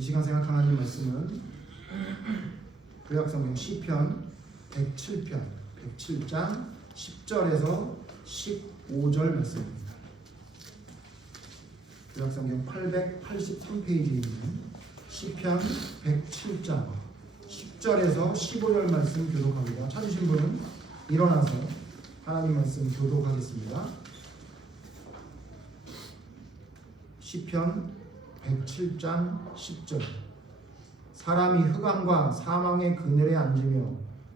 이 시간 생각할 하나님 말씀은 구약성경 시편 107편 107장 10절에서 15절 말씀입니다. 구약성경 883페이지에 있는 시편 107장 10절에서 15절 말씀 교독합니다. 찾으신 분은 일어나서 하나님 말씀 교독하겠습니다. 시편 107장 10절. 사람이 흑암과 사망의 그늘에 앉으며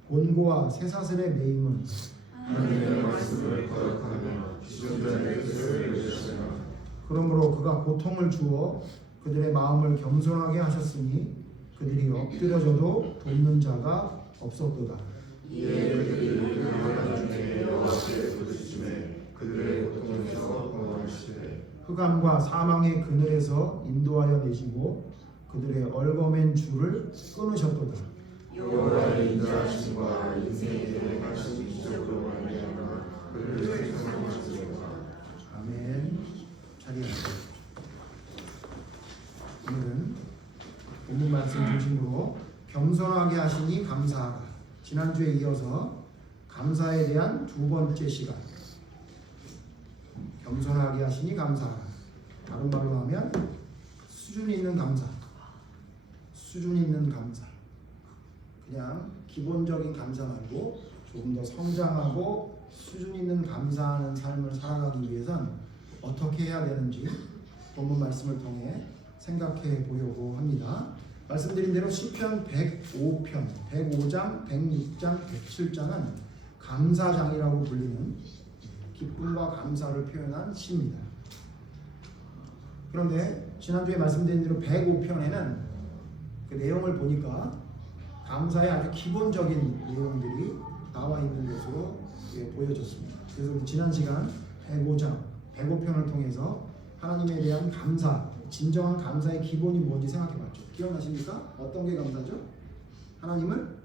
곤고와 쇠사슬에 매임은 하나님의 말씀을 거역하며 지존자의 뜻을 의지하며 그러므로 그가 고통을 주어 그들의 마음을 겸손하게 하셨으니 그들이 엎드려져도 돕는 자가 없었도다. 이에 그들이 그 중에 여호와께 부르짖음에 그들의 고통에서 구원하시되 흑암과 사망의 그늘에서 인도하여 내시고 그들의 얼거맨 줄을 끊으셨도다. 여호와의 인자하심과 인생의 길을 가신 기적으로 말미암아 그를 생성하시리로다. 아멘. 자리에 앉으십시오. 오늘은 본문 말씀 중심으로 겸손하게 하시니 감사하라. 지난주에 이어서 감사에 대한 두 번째 시간. 겸손하게 하시니 감사하라. 다른 말로 하면 수준 있는 감사. 수준 있는 감사. 그냥 기본적인 감사 말고 조금 더 성장하고 수준 있는 감사하는 삶을 살아가기 위해선 어떻게 해야 되는지 본문 말씀을 통해 생각해 보려고 합니다. 말씀드린 대로 시편 105편, 105장, 106장, 107장은 감사장이라고 불리는 기쁨과 감사를 표현한 시입니다. 그런데 지난주에 말씀드린 대로 105편에는 그 내용을 보니까 감사의 아주 기본적인 내용들이 나와 있는 것으로 보여졌습니다. 그래서 지난 시간 105장, 105편을 통해서 하나님에 대한 감사, 진정한 감사의 기본이 뭔지 생각해 봤죠. 기억나십니까? 어떤 게 감사죠? 하나님을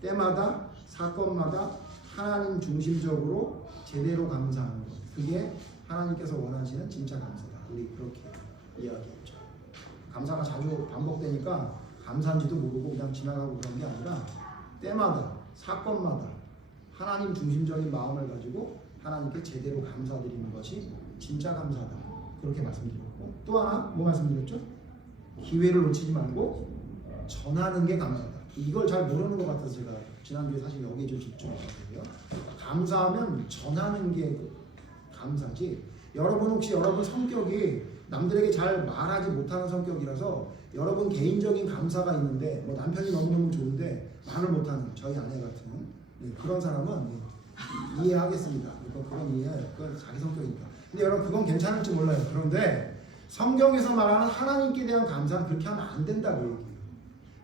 때마다, 사건마다 하나님 중심적으로 제대로 감사하는 것. 그게 하나님께서 원하시는 진짜 감사다. 우리 그렇게 이야기했죠. 감사가 자주 반복되니까 감사인지도 모르고 그냥 지나가고 그런 게 아니라 때마다, 사건마다 하나님 중심적인 마음을 가지고 하나님께 제대로 감사드리는 것이 진짜 감사다. 그렇게 말씀드렸고, 또 하나 뭐 말씀드렸죠? 기회를 놓치지 말고 전하는 게 감사다. 이걸 잘 모르는 것 같아서 제가 지난주에 사실 여기에 좀 집중했거든요. 감사하면 전하는 게 감사지. 여러분 혹시 여러분 성격이 남들에게 잘 말하지 못하는 성격이라서 여러분 개인적인 감사가 있는데 뭐 남편이 너무너무 좋은데 말을 못하는 저희 아내 같은 그런 사람은 이해하겠습니다. 그건 이해해요. 그건 자기 성격이니까. 근데 여러분 그건 괜찮을지 몰라요. 그런데 성경에서 말하는 하나님께 대한 감사는 그렇게 하면 안 된다고 얘기해요.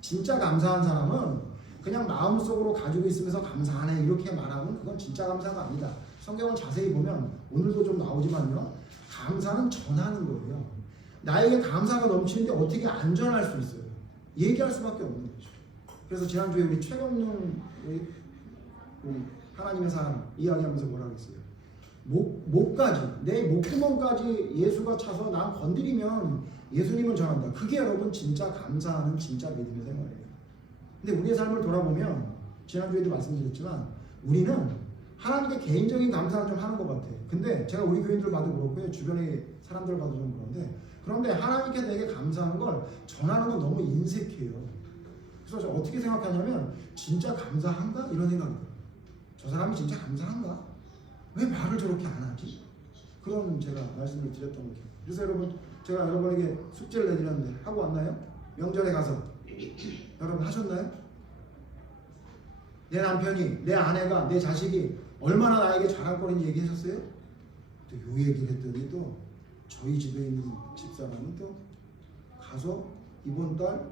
진짜 감사한 사람은 그냥 마음속으로 가지고 있으면서 감사하네 이렇게 말하면 그건 진짜 감사가 아니다. 성경을 자세히 보면 오늘도 좀 나오지만요. 감사는 전하는 거예요. 나에게 감사가 넘치는데 어떻게 안 전할 수 있어요? 얘기할 수밖에 없는 거죠. 그래서 지난주에 우리 최경룡 우리 하나님의 사람 이야기하면서 뭐라고 했어요? 목까지 내 목구멍까지 예수가 차서 나 건드리면 예수님은 전한다. 그게 여러분 진짜 감사하는 진짜 믿음의 생활이에요. 근데 우리의 삶을 돌아보면 지난주에도 말씀드렸지만 우리는 하나님께 개인적인 감사는 좀 하는 것 같아. 근데 제가 우리 교인들 봐도 그렇고요. 주변의 사람들 봐도 좀 그런데 하나님께 내게 감사하는 걸 전하는 건 너무 인색해요. 그래서 어떻게 생각하냐면 진짜 감사한가? 이런 생각이 들어요. 저 사람이 진짜 감사한가? 왜 말을 저렇게 안 하지? 그런 제가 말씀을 드렸던 것 같아요. 그래서 여러분 제가 여러분에게 숙제를 내드렸는데 하고 왔나요? 명절에 가서 여러분 하셨나요? 내 남편이, 내 아내가, 내 자식이 얼마나 나에게 자랑거리인지 얘기하셨어요? 또 요 얘기를 했더니 또 저희 집에 있는 집사람은 또 가서 이번 달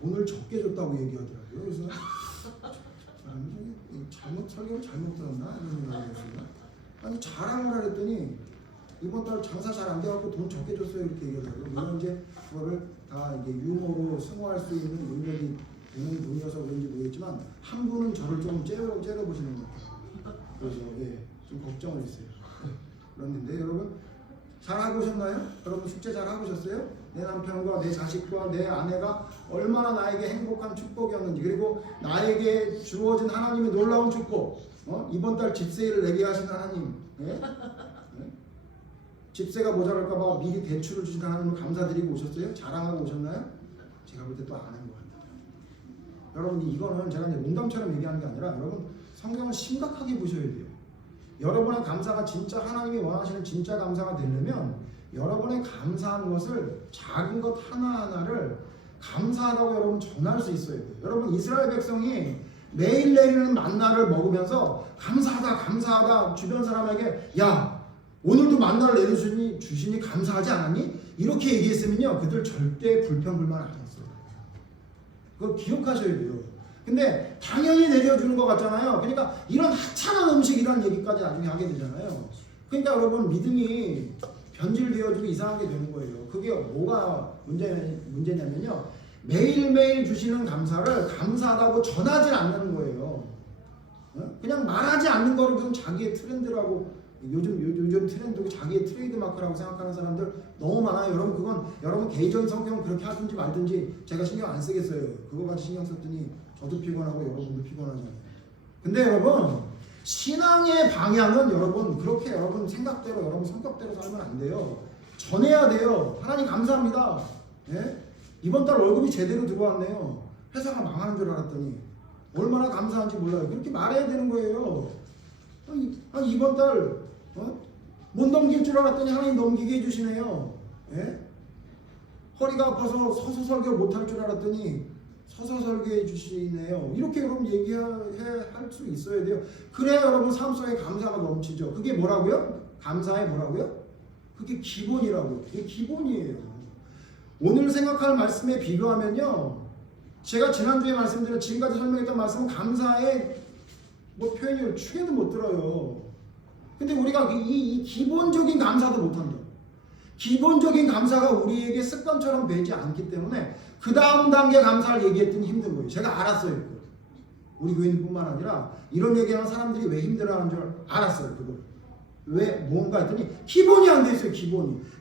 돈을 적게 줬다고 얘기하더라고요. 그래서 설교를 잘못 들었나? 이런 생각이 들었습니다. 아니 자랑을 하랬더니 이번 달 장사 잘 안 돼갖고 돈 적게 줬어요 이렇게 얘기하더라고요. 물론 이제 그거를 다 이게 유머로 승화할 수 있는 능력이 되는 분이어서 그런지 모르겠지만 한 분은 저를 좀 째려보시는 것 같아요. 그래서 좀 걱정을 했어요. 그런데 여러분 잘 하고 오셨나요? 여러분 숙제 잘 하고 오셨어요? 내 남편과 내 자식과 내 아내가 얼마나 나에게 행복한 축복이었는지, 그리고 나에게 주어진 하나님의 놀라운 축복, 이번 달 집세를 내게 하신 하나님, 예? 집세가 모자랄까봐 미리 대출을 주신 하나님 감사드리고 오셨어요? 자랑하고 오셨나요? 제가 볼 때 또 안 한 것 같아요. 여러분, 이거는 제가 이제 농담처럼 얘기하는 게 아니라 여러분 성경을 심각하게 보셔야 돼요. 여러분의 감사가 진짜 하나님이 원하시는 진짜 감사가 되려면 여러분의 감사한 것을 작은 것 하나하나를 감사하다고 여러분 전할 수 있어야 돼요. 여러분, 이스라엘 백성이 매일 내리는 만나를 먹으면서 감사하다 주변 사람에게 야 오늘도 만나를 내려주시니 감사하지 않았니? 이렇게 얘기했으면요 그들 절대 불평불만 안 했어요. 그거 기억하셔야 돼요. 근데 당연히 내려주는 것 같잖아요. 그러니까 이런 하찮은 음식이라는 얘기까지 나중에 하게 되잖아요. 그러니까 여러분 믿음이 변질되어지고 이상하게 되는 거예요. 그게 뭐가 문제냐면요. 매일매일 주시는 감사를 감사하다고 전하지 않는 거예요. 그냥 말하지 않는 거를 무슨 자기의 트렌드라고 요즘 트렌드고 자기의 트레이드 마크라고 생각하는 사람들 너무 많아요. 여러분 그건 여러분 개인적인 성격은 그렇게 하든지 말든지 제가 신경 안 쓰겠어요. 그거 가지고 신경 썼더니 저도 피곤하고 여러분도 피곤하잖아요. 근데 여러분 신앙의 방향은 여러분 그렇게 여러분 생각대로 여러분 성격대로 살면 안 돼요. 전해야 돼요. 하나님 감사합니다. 예? 이번 달 월급이 제대로 들어왔네요. 회사가 망하는 줄 알았더니 얼마나 감사한지 몰라요. 그렇게 말해야 되는 거예요. 아니 이번 달 못 넘길 줄 알았더니 하나님 넘기게 해주시네요. 예? 허리가 아파서 서서 설교 못할 줄 알았더니 서서 설교해 주시네요. 이렇게 여러분 얘기할 수 있어야 돼요. 그래야 여러분 삶 속에 감사가 넘치죠. 그게 뭐라고요? 감사의 뭐라고요? 그게 기본이라고요. 그게 기본이에요. 오늘 생각할 말씀에 비교하면요, 제가 지난주에 말씀드린 지금까지 설명했던 말씀은 감사의 표현이 축에도 못 들어요. 근데 우리가 이 기본적인 감사도 못한다. 기본적인 감사가 우리에게 습관처럼 되지 않기 때문에 그 다음 단계 감사를 얘기했더니 힘든 거예요. 제가 알았어요. 우리 교인뿐만 아니라 이런 얘기하는 사람들이 왜 힘들어하는 줄 알았어요. 그걸. 왜 뭔가 했더니 기본이 안 돼 있어요.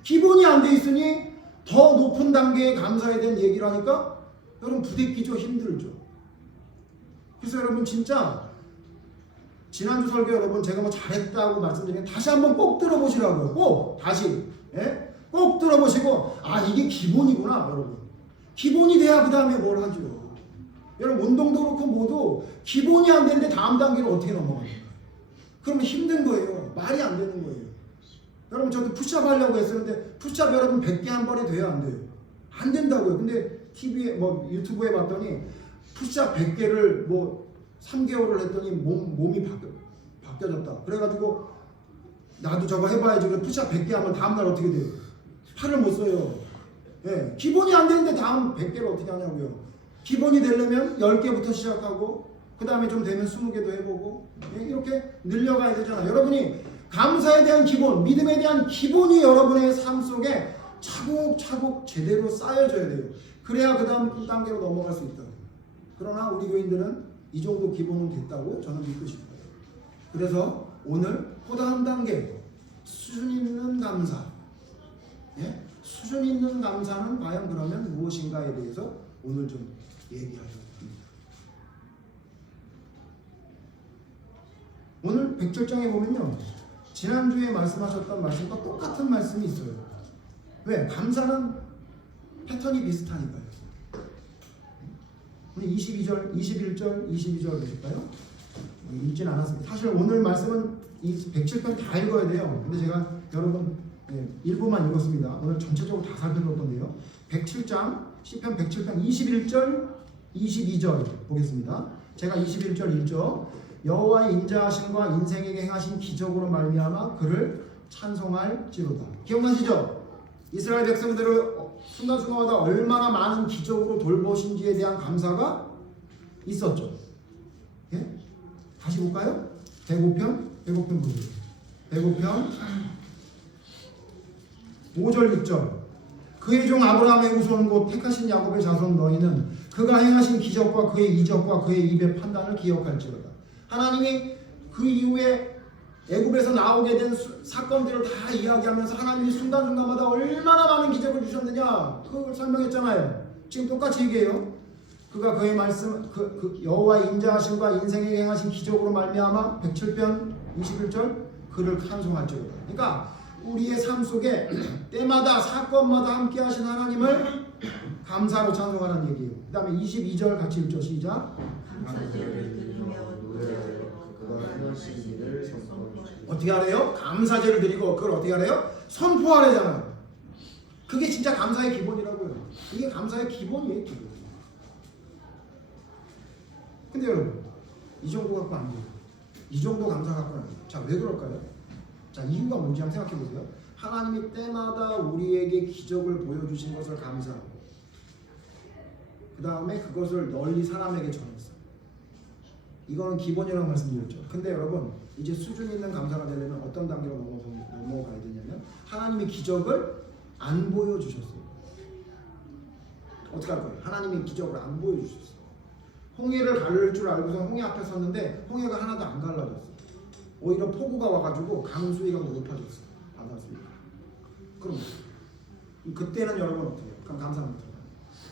기본이 안 돼 있으니 더 높은 단계의 감사에 대한 얘기를 하니까 여러분 부대끼죠. 힘들죠. 그래서 여러분 진짜 지난주 설교 여러분 제가 뭐 잘했다고 말씀드리면 다시 한번 꼭 들어보시라고요. 꼭 다시. 예? 꼭 들어보시고 이게 기본이구나 여러분. 기본이 돼야 그 다음에 뭘 하죠. 여러분 운동도 그렇고 모두 기본이 안 되는데 다음 단계로 어떻게 넘어갑니까? 그러면 힘든 거예요. 말이 안 되는 거예요. 여러분 저도 푸시업 하려고 했었는데 푸시업 여러분 100개 한 번에 돼요 안 돼요? 안 된다고요. 근데 TV에 유튜브에 봤더니 푸시업 100개를 3개월을 했더니 몸이 바뀌어졌다. 그래가지고 나도 저거 해봐야지. 그래 푸시업 100개 하면 다음날 어떻게 돼요? 팔을 못 써요. 예, 기본이 안 되는데 다음 100개를 어떻게 하냐고요. 기본이 되려면 10개부터 시작하고 그 다음에 좀 되면 20개도 해보고 이렇게 늘려가야 되잖아요. 여러분이 감사에 대한 기본, 믿음에 대한 기본이 여러분의 삶 속에 차곡차곡 제대로 쌓여져야 돼요. 그래야 그 다음 단계로 넘어갈 수 있다. 그러나 우리 교인들은 이 정도 기본은 됐다고 저는 믿고 싶어요. 그래서 오늘 그 다음 단계 수준 있는 감사, 예? 수준 있는 감사는 과연 그러면 무엇인가에 대해서 오늘 좀 얘기하려고 합니다. 오늘 107장에 보면요, 지난주에 말씀하셨던 말씀과 똑같은 말씀이 있어요. 왜? 감사는 패턴이 비슷하니까요. 22절, 21절, 22절 보실까요? 읽진 않았습니다. 사실 오늘 말씀은 이 107편 다 읽어야 돼요. 근데 제가 여러분 일부만 읽었습니다. 오늘 전체적으로 다 살펴볼 건데요. 107장, 시편 107편 21절, 22절 보겠습니다. 제가 21절 읽죠. 여호와의 인자하심과 인생에게 행하신 기적으로 말미암아 그를 찬송할지로다. 기억나시죠? 이스라엘 백성들을 순간순간마다 얼마나 많은 기적으로 돌보신지에 대한 감사가 있었죠. 예? 다시 볼까요? 배고편 보세요. 배고편 5절 6절 그의 종 아브라함의 후손 곧 택하신 야곱의 자손 너희는 그가 행하신 기적과 그의 이적과 그의 입의 판단을 기억할지로다. 하나님이 그 이후에 애굽에서 나오게 된 사건들을 다 이야기하면서 하나님이 순간순간마다 얼마나 많은 기적을 주셨느냐 그걸 설명했잖아요. 지금 똑같이 얘기해요. 그가 그의 말씀 그 여호와의 인자하심과 인생에 행하신 기적으로 말미암아 107편 21절 그를 찬송할지로다. 그러니까 우리의 삶 속에 때마다 사건마다 함께 하신 하나님을 감사로 찬송하라는 얘기예요. 그 다음에 22절 같이 읽죠. 시작. 감사제를 드리며 노래하여 그가 행하신 일을 선포하시고 어떻게 하래요? 감사제를 드리고 그걸 어떻게 하래요? 선포하래잖아요. 그게 진짜 감사의 기본이라고요. 이게 감사의 기본이에요. 기본. 근데 여러분 이 정도 갖고 안 돼요. 이 정도 감사 갖고는 안 돼요. 자, 왜 그럴까요? 자, 이유가 뭔지 한번 생각해 보세요. 하나님이 때마다 우리에게 기적을 보여주신 것을 감사하고 그 다음에 그것을 널리 사람에게 전했어. 이거는 기본이라고 말씀드렸죠. 근데 여러분 이제 수준 있는 감사가 되려면 어떤 단계로 넘어가야 되냐면 하나님이 기적을 안 보여주셨어요. 어떻게 할 거예요? 하나님이 기적을 안 보여주셨어요. 홍해를 가를 줄 알고서 홍해 앞에 섰는데 홍해가 하나도 안 갈라졌어요. 오히려 폭우가 와가지고 강 수위가 높아졌어요. 바다 수위가. 그럼 그때는 여러분 어떻게 해요? 그럼 감사 못해요.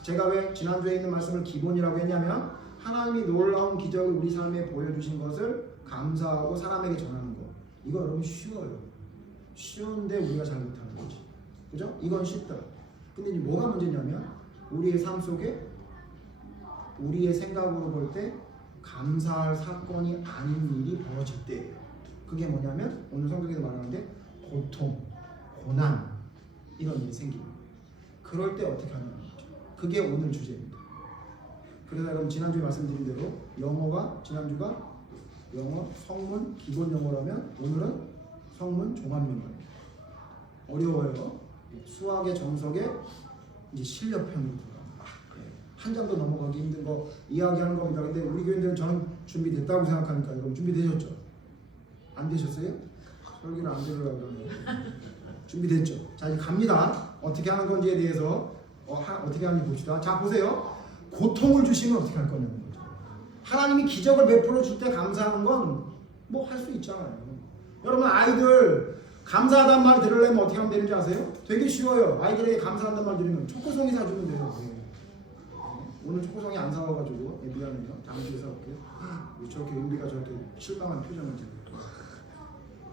제가 왜 지난주에 있는 말씀을 기본이라고 했냐면 하나님이 놀라운 기적을 우리 삶에 보여주신 것을 감사하고 사람에게 전하는 거. 이거 여러분 쉬워요. 쉬운데 우리가 잘 못하는 거지. 그죠? 이건 쉽다. 근데 이제 뭐가 문제냐면 우리의 삶 속에 우리의 생각으로 볼 때 감사할 사건이 아닌 일이 벌어질 때예요. 그게 뭐냐면 오늘 성경에서 말하는데 고통, 고난 이런 일이 생깁니다. 그럴 때 어떻게 하냐는 거죠. 그게 오늘 주제입니다. 그래서 여러분 지난주에 말씀드린 대로 영어가 지난주가 영어 성문 기본 영어라면 오늘은 성문 종합 영어입니다. 어려워요. 수학의 정석에 이제 실력편으로 들어갑니다. 한 장도 넘어가기 힘든 거 이야기하는 겁니다. 근데 우리 교인들은 저는 준비됐다고 생각하니까 여러분 준비되셨죠? 안 되셨어요? 설교를 안 들으려고 그러네요. 준비됐죠? 자 이제 갑니다. 어떻게 하는 건지에 대해서 어떻게 하는지 봅시다. 자 보세요. 고통을 주시면 어떻게 할 거냐는 거죠. 하나님이 기적을 베풀어 줄 때 감사하는 건 뭐 할 수 있잖아요. 여러분 아이들 감사하다는 말 들으려면 어떻게 하면 되는지 아세요? 되게 쉬워요. 아이들에게 감사한다는 말 들으면 초코송이 사주면 돼요. 오늘 초코송이 안 사와가지고 미안해요. 다음 주에 사올게요. 왜 저렇게 은비가 저렇게 실망한 표정을 지고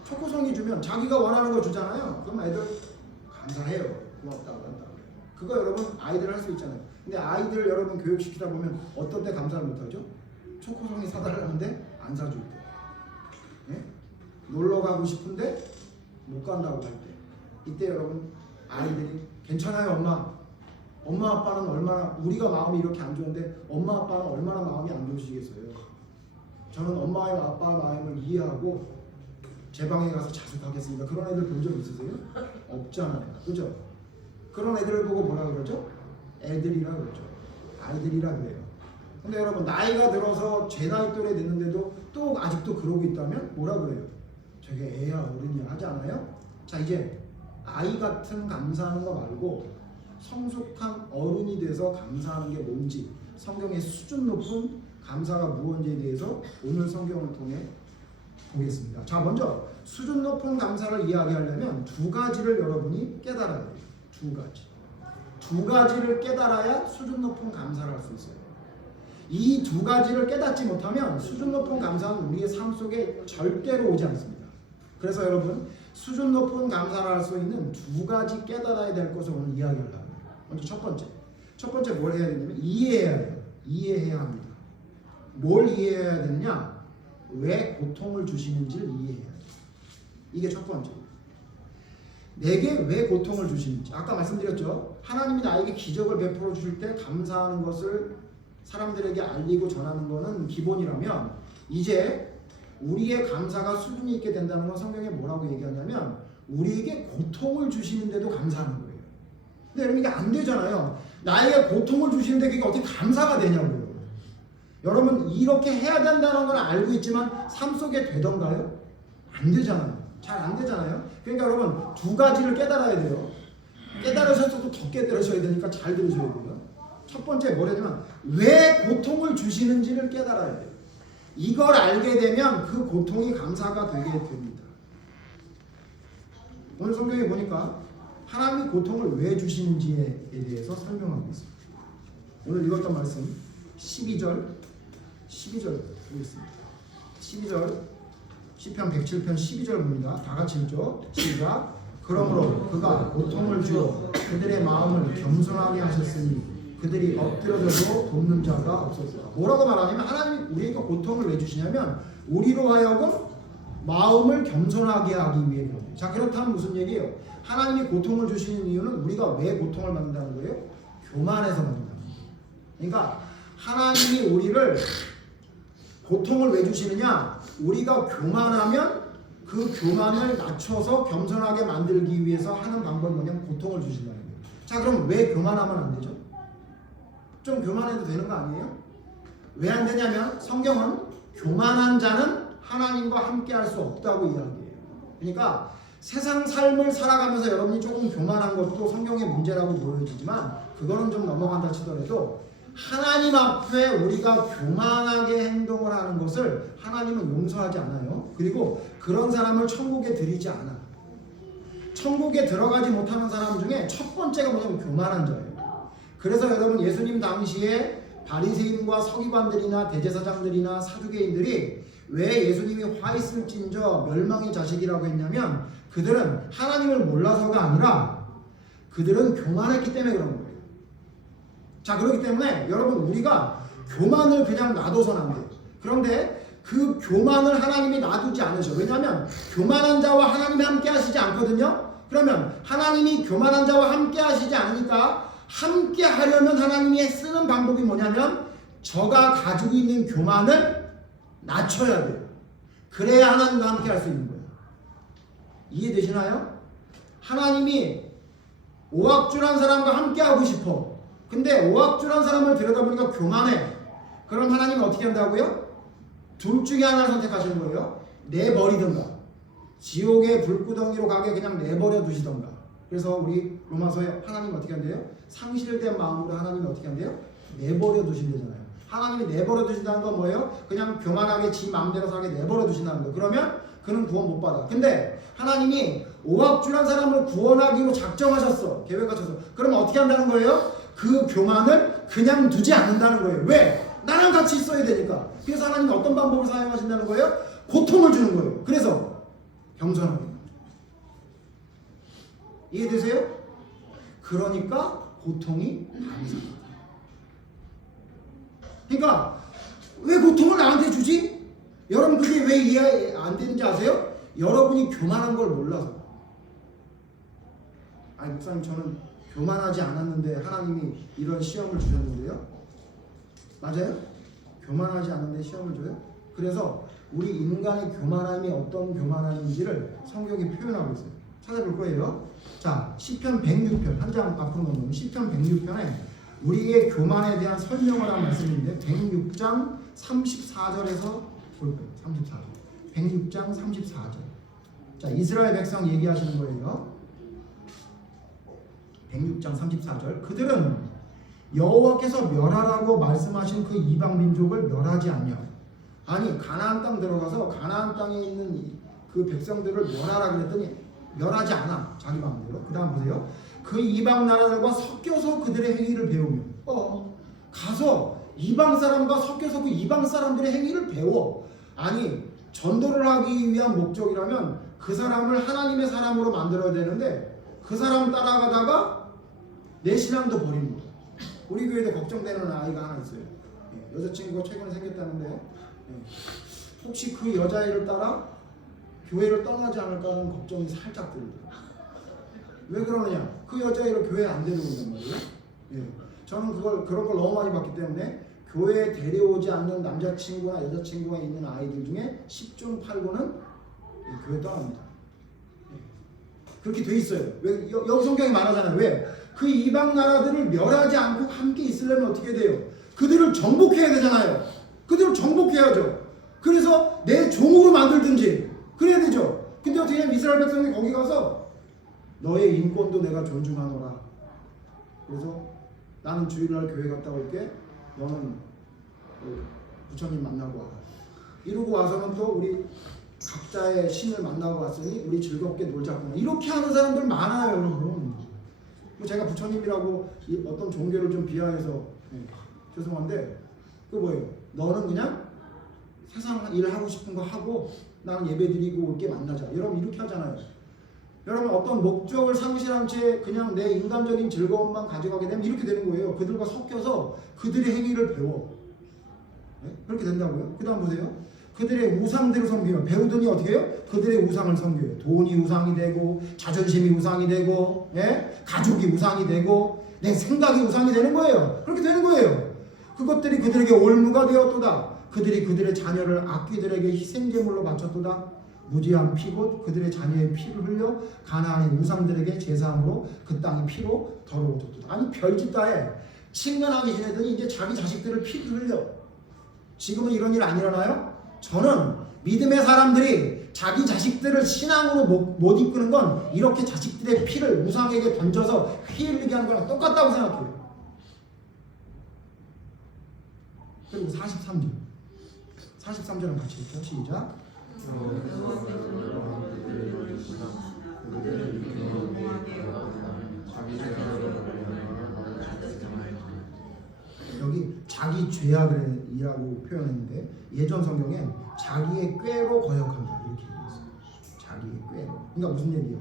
초코송이 주면 자기가 원하는 거 주잖아요. 그럼 애들 감사해요. 고맙다고 한다. 그거 여러분 아이들 할 수 있잖아요. 근데 아이들 여러분 교육시키다 보면 어떤 때 감사를 못하죠? 초코송이 사달라는데 안 사줄 때, 네? 놀러 가고 싶은데 못 간다고 할 때, 이때 여러분 아이들이 괜찮아요 엄마 아빠는 얼마나 우리가 마음이 이렇게 안 좋은데 엄마 아빠는 얼마나 마음이 안 좋으시겠어요. 저는 엄마와 아빠의 마음을 이해하고 제 방에 가서 자숙하겠습니다. 그런 애들 본 적 있으세요? 없잖아요. 그죠? 그런 애들을 보고 뭐라 그러죠? 애들이라 그러죠. 아이들이라 그래요. 근데 여러분 나이가 들어서 제 나이 또래 됐는데도 또 아직도 그러고 있다면 뭐라 그래요? 저게 애야 어른이야 하지 않아요? 자 이제 아이 같은 감사하는 거 말고 성숙한 어른이 돼서 감사하는 게 뭔지 성경의 수준 높은 감사가 무엇인지에 대해서 오늘 성경을 통해 보겠습니다. 자 먼저 수준 높은 감사를 이야기하려면 두 가지를 여러분이 깨달아야 돼요. 두 가지를 깨달아야 수준 높은 감사를 할 수 있어요. 이 두 가지를 깨닫지 못하면 수준 높은 감사는 우리의 삶 속에 절대로 오지 않습니다. 그래서 여러분 수준 높은 감사를 할 수 있는 두 가지 깨달아야 될 것을 오늘 이야기하려고 합니다. 먼저 첫 번째 뭘 해야 되냐면 이해해야 돼요. 이해해야 합니다. 뭘 이해해야 되느냐? 왜 고통을 주시는지를 이해해야 돼요. 이게 첫 번째. 내게 왜 고통을 주시는지 아까 말씀드렸죠. 하나님이 나에게 기적을 베풀어 주실 때 감사하는 것을 사람들에게 알리고 전하는 것은 기본이라면 이제 우리의 감사가 수준이 있게 된다는 건 성경에 뭐라고 얘기하냐면 우리에게 고통을 주시는데도 감사하는 거예요. 근데 여러분 이게 안 되잖아요. 나에게 고통을 주시는데 그게 어떻게 감사가 되냐고요. 여러분 이렇게 해야 된다는 건 알고 있지만 삶 속에 되던가요? 안 되잖아요. 잘 안 되잖아요. 그러니까 여러분 두 가지를 깨달아야 돼요. 깨달으셔서도 더 깨달으셔야 되니까 잘 들으셔야 돼요. 첫 번째 뭐냐면 왜 고통을 주시는지를 깨달아야 돼요. 이걸 알게 되면 그 고통이 감사가 되게 됩니다. 오늘 성경에 보니까 하나님이 고통을 왜 주시는지에 대해서 설명하고 있습니다. 오늘 읽었던 말씀 12절 보겠습니다. 12절 시편 107편 12절 봅니다. 다 같이 읽죠. 시작. 그러므로 그가 고통을 주어 그들의 마음을 겸손하게 하셨으니 그들이 엎드려져도 돕는 자가 없었다. 뭐라고 말하냐면 하나님이 우리에게 고통을 왜 주시냐면 우리로 하여금 마음을 겸손하게 하기 위해 그래요. 자, 그렇다면 무슨 얘기예요? 하나님이 고통을 주시는 이유는 우리가 왜 고통을 받는다는 거예요? 교만해서 받는다는 거예요. 그러니까 하나님이 우리를 고통을 왜 주시느냐? 우리가 교만하면 그 교만을 낮춰서 겸손하게 만들기 위해서 하는 방법이 뭐냐면 고통을 주신다는 거예요. 자, 그럼 왜 교만하면 안 되죠? 좀 교만해도 되는 거 아니에요? 왜 안 되냐면 성경은 교만한 자는 하나님과 함께 할 수 없다고 이야기해요. 그러니까 세상 삶을 살아가면서 여러분이 조금 교만한 것도 성경의 문제라고 보여지지만 그거는 좀 넘어간다 치더라도 하나님 앞에 우리가 교만하게 행동을 하는 것을 하나님은 용서하지 않아요. 그리고 그런 사람을 천국에 들이지 않아. 천국에 들어가지 못하는 사람 중에 첫 번째가 뭐냐면 교만한 자예요. 그래서 여러분 예수님 당시에 바리새인과 서기관들이나 대제사장들이나 사두개인들이 왜 예수님이 화 있을진저 멸망의 자식이라고 했냐면 그들은 하나님을 몰라서가 아니라 그들은 교만했기 때문에 그런 거예요. 자, 그렇기 때문에 여러분 우리가 교만을 그냥 놔둬서는 안 돼요. 그런데 그 교만을 하나님이 놔두지 않으셔. 왜냐하면 교만한 자와 하나님이 함께 하시지 않거든요. 그러면 하나님이 교만한 자와 함께 하시지 않으니까 함께 하려면 하나님이 쓰는 방법이 뭐냐면 저가 가지고 있는 교만을 낮춰야 돼요. 그래야 하나님과 함께 할 수 있는 거예요. 이해되시나요? 하나님이 오합줄한 사람과 함께 하고 싶어. 근데 오합줄한 사람을 들여다보니까 교만해. 그럼 하나님은 어떻게 한다고요? 둘 중에 하나를 선택하시는 거예요. 내버리든가 지옥의 불구덩이로 가게 그냥 내버려 두시던가. 그래서 우리 로마서에 하나님은 어떻게 한대요? 상실된 마음으로 하나님이 어떻게 한대요? 내버려 두신대잖아요. 하나님이 내버려 두신다는 건 뭐예요? 그냥 교만하게 지 마음대로 살게 내버려 두신다는 거예요. 그러면 그는 구원 못 받아. 근데 하나님이 오합줄한 사람을 구원하기로 작정하셨어. 계획하셔서. 그러면 어떻게 한다는 거예요? 그 교만을 그냥 두지 않는다는 거예요. 왜? 나랑 같이 있어야 되니까. 그래서 하나님이 어떤 방법을 사용하신다는 거예요? 고통을 주는 거예요. 그래서 겸손하게. 이해되세요? 그러니까 고통이 감사합니다. 그러니까 왜 고통을 나한테 주지? 여러분 그게 왜 이해 안 되는지 아세요? 여러분이 교만한 걸 몰라서. 아니 목사님 저는 교만하지 않았는데 하나님이 이런 시험을 주셨는데요? 맞아요? 교만하지 않는데 시험을 줘요? 그래서 우리 인간의 교만함이 어떤 교만함인지를 성경이 표현하고 있어요. 찾아볼 거예요. 자, 시편 106편 한 장 앞으로 넘으면 시편 106편에 우리의 교만에 대한 설명을 한 말씀인데 106장 34절에서 볼 거예요. 34절. 106장 34절. 자, 이스라엘 백성 얘기하시는 거예요. 106장 34절. 그들은 여호와께서 멸하라고 말씀하신 그 이방 민족을 멸하지 않냐. 아니 가나안 땅 들어가서 가나안 땅에 있는 그 백성들을 멸하라 그랬더니 멸하지 않아. 자기 마음대로. 그 다음 보세요. 그 이방 나라들과 섞여서 그들의 행위를 배우며 가서 이방 사람과 섞여서 그 이방 사람들의 행위를 배워. 아니 전도를 하기 위한 목적이라면 그 사람을 하나님의 사람으로 만들어야 되는데 그 사람 따라가다가 내 신앙도 버리는 거야. 우리 교회도 걱정되는 아이가 하나 있어요. 여자친구가 최근에 생겼다는데 혹시 그 여자애를 따라 교회를 떠나지 않을까 하는 걱정이 살짝 들더라고요. 왜 그러느냐? 그 여자애를 교회에 안 데려온단 말이에요. 저는 그런 걸 너무 많이 봤기 때문에 교회에 데려오지 않는 남자친구나 여자친구가 있는 아이들 중에 10중 8구는 교회 떠납니다. 그렇게 돼 있어요. 왜? 여기 성경이 말하잖아요. 왜? 그 이방 나라들을 멸하지 않고 함께 있으려면 어떻게 돼요? 그들을 정복해야 되잖아요. 그들을 정복해야죠. 그래서 내 종으로 만들든지 그래야 되죠. 근데 어떻게 하면 이스라엘 백성이 거기 가서 너의 인권도 내가 존중하노라. 그래서 나는 주일날 교회 갔다 올게. 너는 부처님 만나고 와. 이러고 와서는 또 우리 각자의 신을 만나고 왔으니 우리 즐겁게 놀자꾸나. 이렇게 하는 사람들 많아요, 여러분. 뭐 제가 부처님이라고 어떤 종교를 좀 비하해서 죄송한데 그 뭐예요? 너는 그냥 세상 일 하고 싶은 거 하고 나는 예배 드리고 올게 만나자. 여러분 이렇게 하잖아요. 여러분 어떤 목적을 상실한 채 그냥 내 인간적인 즐거움만 가져가게 되면 이렇게 되는 거예요. 그들과 섞여서 그들의 행위를 배워. 네? 그렇게 된다고요? 그 다음 보세요. 그들의 우상들을 섬기면 배우더니 어떻게 해요? 그들의 우상을 섬겨요. 돈이 우상이 되고 자존심이 우상이 되고 가족이 우상이 되고 내 생각이 우상이 되는 거예요. 그렇게 되는 거예요. 그것들이 그들에게 올무가 되었도다. 그들이 그들의 자녀를 악귀들에게 희생제물로 바쳤도다. 무지한 피곧 그들의 자녀의 피를 흘려 가나안의 우상들에게 제사함으로 그 땅이 피로 더러워졌도다. 아니 별짓 다해 친근하게 지내더니 이제 자기 자식들을 피를 흘려. 지금은 이런 일 안 일어나요? 저는 믿음의 사람들이 자기 자식들을 신앙으로 못 이끄는 건 이렇게 자식들의 피를 우상에게 던져서 피 흘리게 하는 거랑 똑같다고 생각해요. 그리고 43절 43절은 같이 읽죠. 시작. 여기 자기 죄악이라고 표현했는데 예전 성경엔 자기의 꾀로 거역한다 이렇게 얘기했어요. 자기의 꾀로. 그러니까 무슨 얘기예요?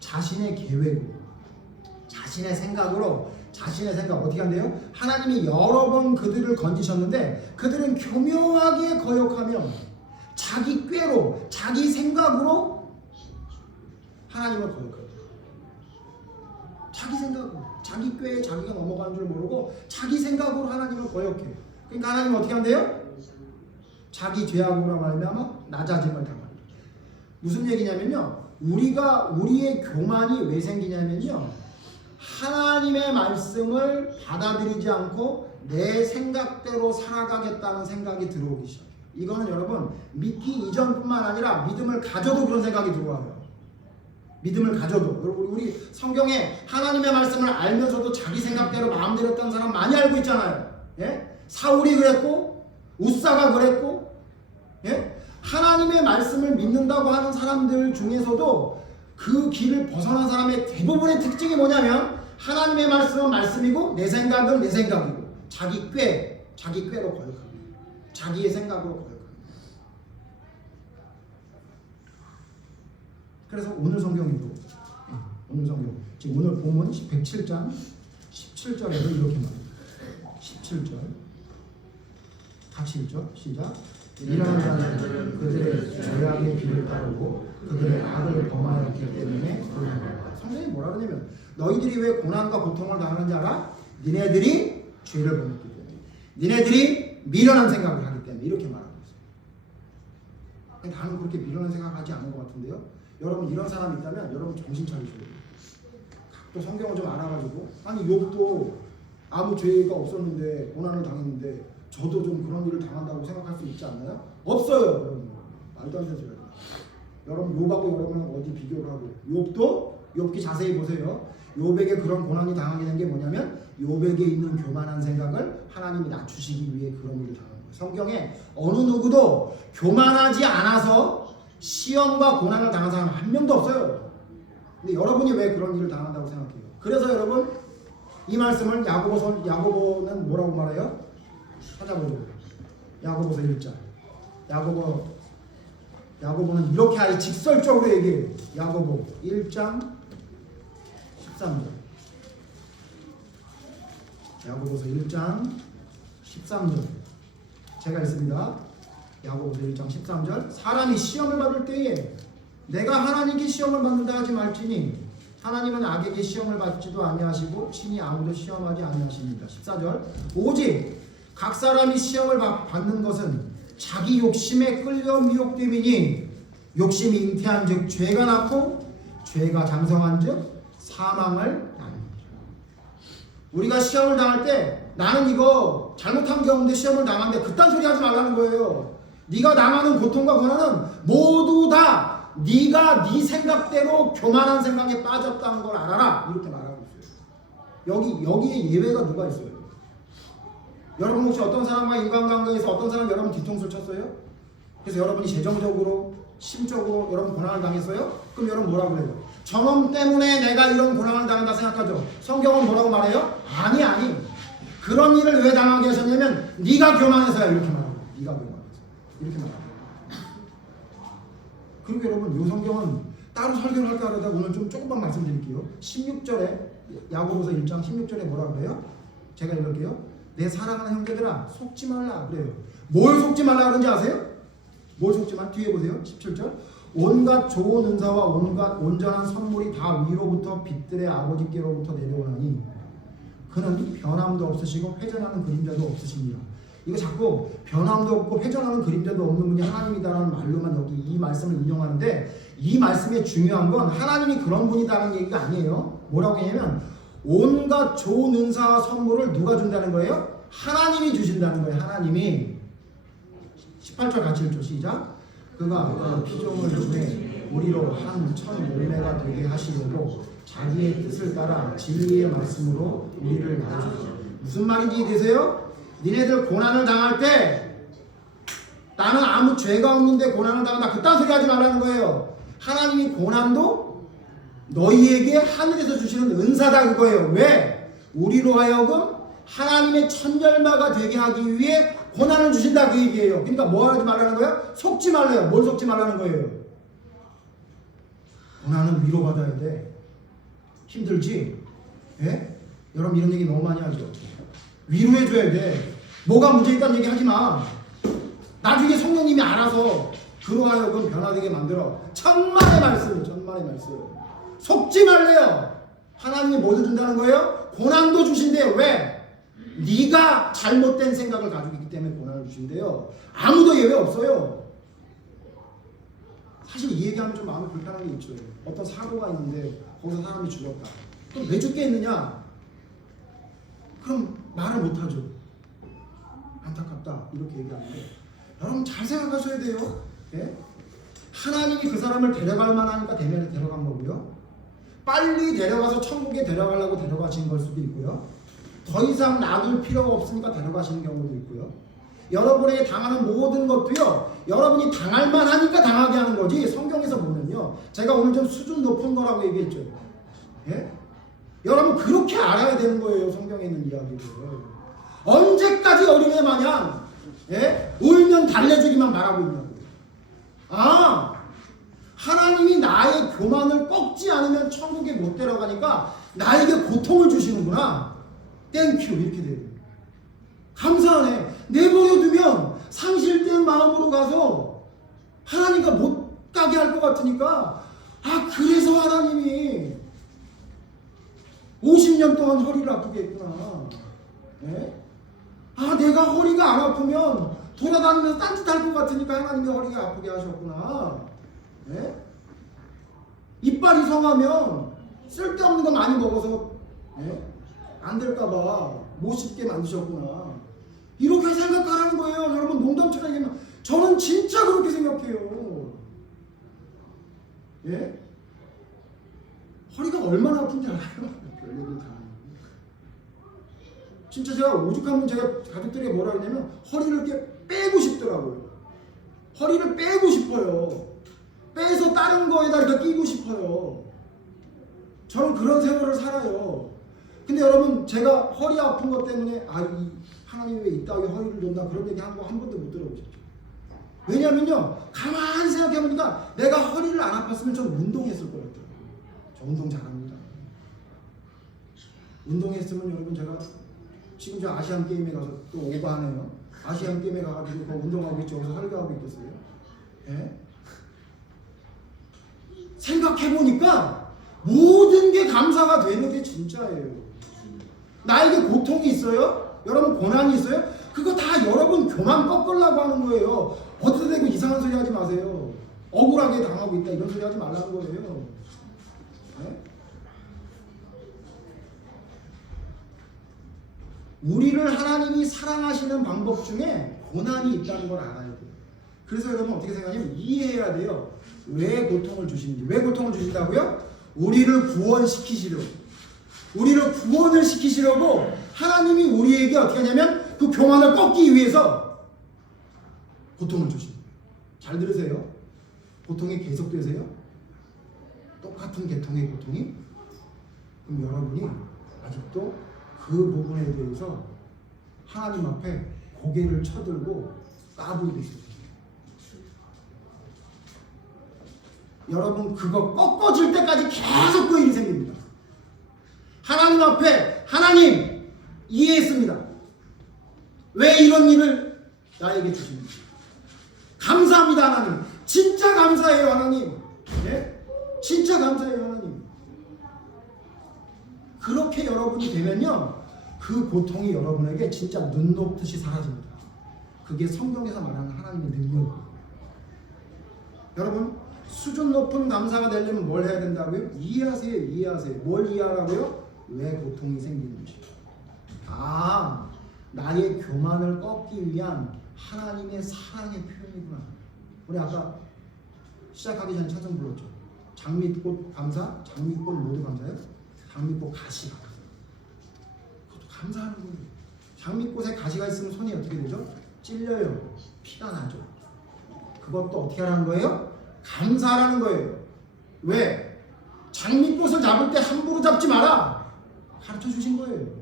자신의 계획으로, 자신의 생각으로, 자신의 생각 어떻게 한대요? 하나님이 여러 번 그들을 건지셨는데 그들은 교묘하게 거역하며 자기 꾀로, 자기 생각으로 하나님을 거역해요. 자기 생각으로, 자기 꾀에 자기가 넘어가는 줄 모르고 자기 생각으로 하나님을 거역해요. 그러니까 하나님은 어떻게 한대요? 자기 죄악으로 말미암아 낮아짐을 당한다. 무슨 얘기냐면요, 우리의 교만이 왜 생기냐면요, 하나님의 말씀을 받아들이지 않고 내 생각대로 살아가겠다는 생각이 들어오기 시작해요. 이거는 여러분 믿기 이전뿐만 아니라 믿음을 가져도 그런 생각이 들어와요. 믿음을 가져도. 여러분 우리 성경에 하나님의 말씀을 알면서도 자기 생각대로 마음대로 했던 사람 많이 알고 있잖아요. 예? 사울이 그랬고 우사가 그랬고, 예? 하나님의 말씀을 믿는다고 하는 사람들 중에서도 그 길을 벗어난 사람의 대부분의 특징이 뭐냐면 하나님의 말씀은 말씀이고 내 생각은 내 생각이고 자기 꾀로 거역합니다. 자기의 생각으로 거역합니다. 그래서 오늘 성경에도 오늘 성경 지금 오늘 본문 107장 17절에도 이렇게 말합니다. 17절 같이 읽죠. 시작. 일하는 자들은 그들의 죄악의 길을 따르고 그들의 악을 범하였기 때문에 그러한다. 성경이 뭐라 그러냐면 너희들이 왜 고난과 고통을 당하는지 알아? 니네들이 죄를 범했기 때문에, 니네들이 미련한 생각을 하기 때문에 이렇게 말하고 있어요. 나는 그렇게 미련한 생각하지 않은 것 같은데요. 여러분 이런 사람이 있다면 여러분 정신 차리셔야 돼요. 또 성경을 좀 알아가지고 아니 욥도 아무 죄가 없었는데 고난을 당했는데 저도 좀 그런 일을 당한다고 생각할 수 있지 않나요? 없어요, 여러분. 말도 안 되는 소리예요. 여러분 욥하고 여러분은 어디 비교를 하고, 욥기 자세히 보세요. 욥에게 그런 고난이 당하게 된 게 뭐냐면 욥에게 있는 교만한 생각을 하나님이 낮추시기 위해 그런 일을 당한 거예요. 성경에 어느 누구도 교만하지 않아서 시험과 고난을 당한 사람 한 명도 없어요. 근데 여러분이 왜 그런 일을 당한다고 생각해요? 그래서 여러분 이 말씀을 야고보는 뭐라고 말해요? 찾아보죠. 야고보서 1장. 야고보는 이렇게 아주 직설적으로 얘기해요. 야고보 1장 13절. 야고보서 1장 13절. 제가 읽습니다. 야고보서 1장 13절. 사람이 시험을 받을 때에 내가 하나님께 시험을 받는다 하지 말지니 하나님은 악에게 시험을 받지도 아니하시고 친히 아무도 시험하지 아니하십니다. 14절. 오직 각 사람이 시험을 받는 것은 자기 욕심에 끌려 미혹됨이니 욕심이 잉태한 즉 죄가 낳고 죄가 장성한 즉 사망을 낳습니다. 우리가 시험을 당할 때 나는 이거 잘못한 게 없는데 시험을 당하는데 그딴 소리 하지 말라는 거예요. 네가 당하는 고통과 고난은 모두 다 네가 네 생각대로 교만한 생각에 빠졌다는 걸 알아라. 이렇게 말하고 있어요. 여기에 예외가 누가 있어요? 여러분 혹시 어떤 사람과 인간관계에서 어떤 사람 여러분 뒤통수를 쳤어요? 그래서 여러분이 재정적으로 심적으로 여러분 고난을 당했어요? 그럼 여러분 뭐라고 그래요? 저놈 때문에 내가 이런 고난을 당한다 생각하죠. 성경은 뭐라고 말해요? 아니. 그런 일을 왜 당하게 하셨냐면 네가 교만해서야. 이렇게 말하고. 네가 교만해서. 이렇게 말하고. 그리고 여러분 이 성경은 따로 설교를 할까 하다가 오늘 좀 조금만 말씀드릴게요. 16절에 야고보서 1장 16절에 뭐라 그래요? 제가 읽을게요. 내 사랑하는 형제들아 속지 말라 그래요. 뭘 속지 말라 그런지 아세요? 뭘 속지 말? 뒤에 보세요. 17절. 온갖 좋은 은사와 온갖 온전한 선물이 다 위로부터 빛들의 아버지께로부터 내려오나니 그는 변함도 없으시고 회전하는 그림자도 없으십니다. 이거 자꾸 변함도 없고 회전하는 그림자도 없는 분이 하나님이다라는 말로만 여기 이 말씀을 인용하는데 이 말씀의 중요한 건 하나님이 그런 분이다라는 얘기가 아니에요. 뭐라고 했냐면 온갖 좋은 은사와 선물을 누가 준다는 거예요? 하나님이 주신다는 거예요. 하나님이. 18절 같이 읽죠. 시작. 그가 피조물 중에 우리로 한 천 열매가 되게 하시려고 자기의 뜻을 따라 진리의 말씀으로 우리를 낳으셨죠. 무슨 말인지 이해되세요? 니네들 고난을 당할 때 나는 아무 죄가 없는데 고난을 당한다. 그딴 소리 하지 말라는 거예요. 하나님이 고난도 너희에게 하늘에서 주시는 은사다 그거예요. 왜? 우리로 하여금 하나님의 천열마가 되게 하기 위해 고난을 주신다 그 얘기예요. 그러니까 뭐 하지 말라는 거예요? 속지 말래요. 뭘 속지 말라는 거예요? 고난은 위로받아야 돼. 힘들지? 예? 여러분 이런 얘기 너무 많이 하죠. 위로해줘야 돼. 뭐가 문제 있다는 얘기 하지 마. 나중에 성령님이 알아서 그로 하여금 변화되게 만들어. 천만의 말씀. 속지 말래요. 하나님이 뭐 준다는 거예요? 고난도 주신대요. 왜? 네가 잘못된 생각을 가지고 있기 때문에 고난을 주신대요. 아무도 예외 없어요. 사실 이 얘기하면 좀 마음이 불편한 게 있죠. 어떤 사고가 있는데 거기서 사람이 죽었다. 그럼 왜 죽겠느냐? 그럼 말을 못하죠. 안타깝다 이렇게 얘기하는데 여러분 잘 생각하셔야 돼요. 예? 하나님이 그 사람을 데려갈 만하니까 대면에 데려간 거고요. 빨리 데려가서 천국에 데려가려고 데려가신 걸 수도 있고요. 더 이상 놔둘 필요가 없으니까 데려가시는 경우도 있고요. 여러분에게 당하는 모든 것도요. 여러분이 당할 만하니까 당하게 하는 거지. 성경에서 보면요. 제가 오늘 좀 수준 높은 거라고 얘기했죠. 예? 여러분 그렇게 알아야 되는 거예요. 성경에 있는 이야기를. 언제까지 어린애 마냥 울면 달래주기만 바라고 있냐고. 하나님이 나의 교만을 꺾지 않으면 천국에 못 데려가니까 나에게 고통을 주시는구나. 땡큐 이렇게 돼요. 감사하네. 내버려두면 상실된 마음으로 가서 하나님과 못 가게 할 것 같으니까 그래서 하나님이 50년 동안 허리를 아프게 했구나. 내가 허리가 안 아프면 돌아다니면서 딴짓할 것 같으니까 하나님이 허리가 아프게 하셨구나. 이빨이 성하면 쓸데없는 거 많이 먹어서 안 될까봐 못 씹게 만드셨구나. 이렇게 생각하라는 거예요. 여러분 농담처럼 얘기하면 저는 진짜 그렇게 생각해요. 허리가 얼마나 아픈지 알아요? 별얘기 다. 진짜 제가 오죽하면 제가 가족들에게 뭐라 그러냐면 허리를 이렇게 빼고 싶더라고요. 허리를 빼고 싶어요. 빼서 다른 거에다 이렇게 끼고 싶어요. 저는 그런 세월을 살아요. 근데 여러분 제가 허리 아픈 것 때문에 하나님이 왜 이따위 허리를 줬나 그런 얘기 한 거 한 번도 못 들어보셨죠. 왜냐면요 가만히 생각해보니까 내가 허리를 안 아팠으면 전 운동했을 거였더라고요. 저 운동 잘합니다. 운동했으면 여러분 제가 지금 저 아시안 게임에 가서 또 오버하네요. 아시안 게임에 가가지고 운동하고 있죠. 여기서 설교하고 있겠어요. 생각해보니까 모든 게 감사가 되는 게 진짜예요. 나에게 고통이 있어요? 여러분 고난이 있어요? 그거 다 여러분 교만 꺾으려고 하는 거예요. 어디서 대고 이상한 소리 하지 마세요. 억울하게 당하고 있다 이런 소리 하지 말라는 거예요. 우리를 하나님이 사랑하시는 방법 중에 고난이 있다는 걸 알아야 돼요. 그래서 여러분 어떻게 생각하냐면 이해해야 돼요. 왜 고통을 주시는지. 왜 고통을 주신다고요? 우리를 구원시키시려고. 우리를 구원을 시키시려고 하나님이 우리에게 어떻게 하냐면 그 교만을 꺾기 위해서 고통을 주십니다. 잘 들으세요. 고통이 계속되세요? 똑같은 계통의 고통이? 그럼 여러분이 아직도 그 부분에 대해서 하나님 앞에 고개를 쳐들고 까불고 있어요. 여러분 그거 꺾어질 때까지 계속 그 일이 생깁니다. 하나님 앞에 하나님 이해했습니다. 왜 이런 일을 나에게 주십니까? 감사합니다 하나님. 진짜 감사해요 하나님. 네? 진짜 감사해요 하나님. 그렇게 여러분이 되면요 그 고통이 여러분에게 진짜 눈 녹듯이 사라집니다. 그게 성경에서 말하는 하나님의 능력이에요. 여러분 수준 높은 감사가 되려면 뭘 해야 된다고요? 이해하세요. 이해하세요. 뭘 이해하라고요? 왜 고통이 생기는지. 아, 나의 교만을 꺾기 위한 하나님의 사랑의 표현이구나. 우리 아까 시작하기 전에 찬송 불렀죠. 장미꽃 감사, 장미꽃 모두 감사요. 장미꽃 가시가 그것도 감사하는 거예요. 장미꽃에 가시가 있으면 손이 어떻게 되죠? 찔려요. 피가 나죠. 그것도 어떻게 하라는 거예요? 감사하라는 거예요. 왜? 장미꽃을 잡을 때 함부로 잡지 마라. 가르쳐 주신 거예요.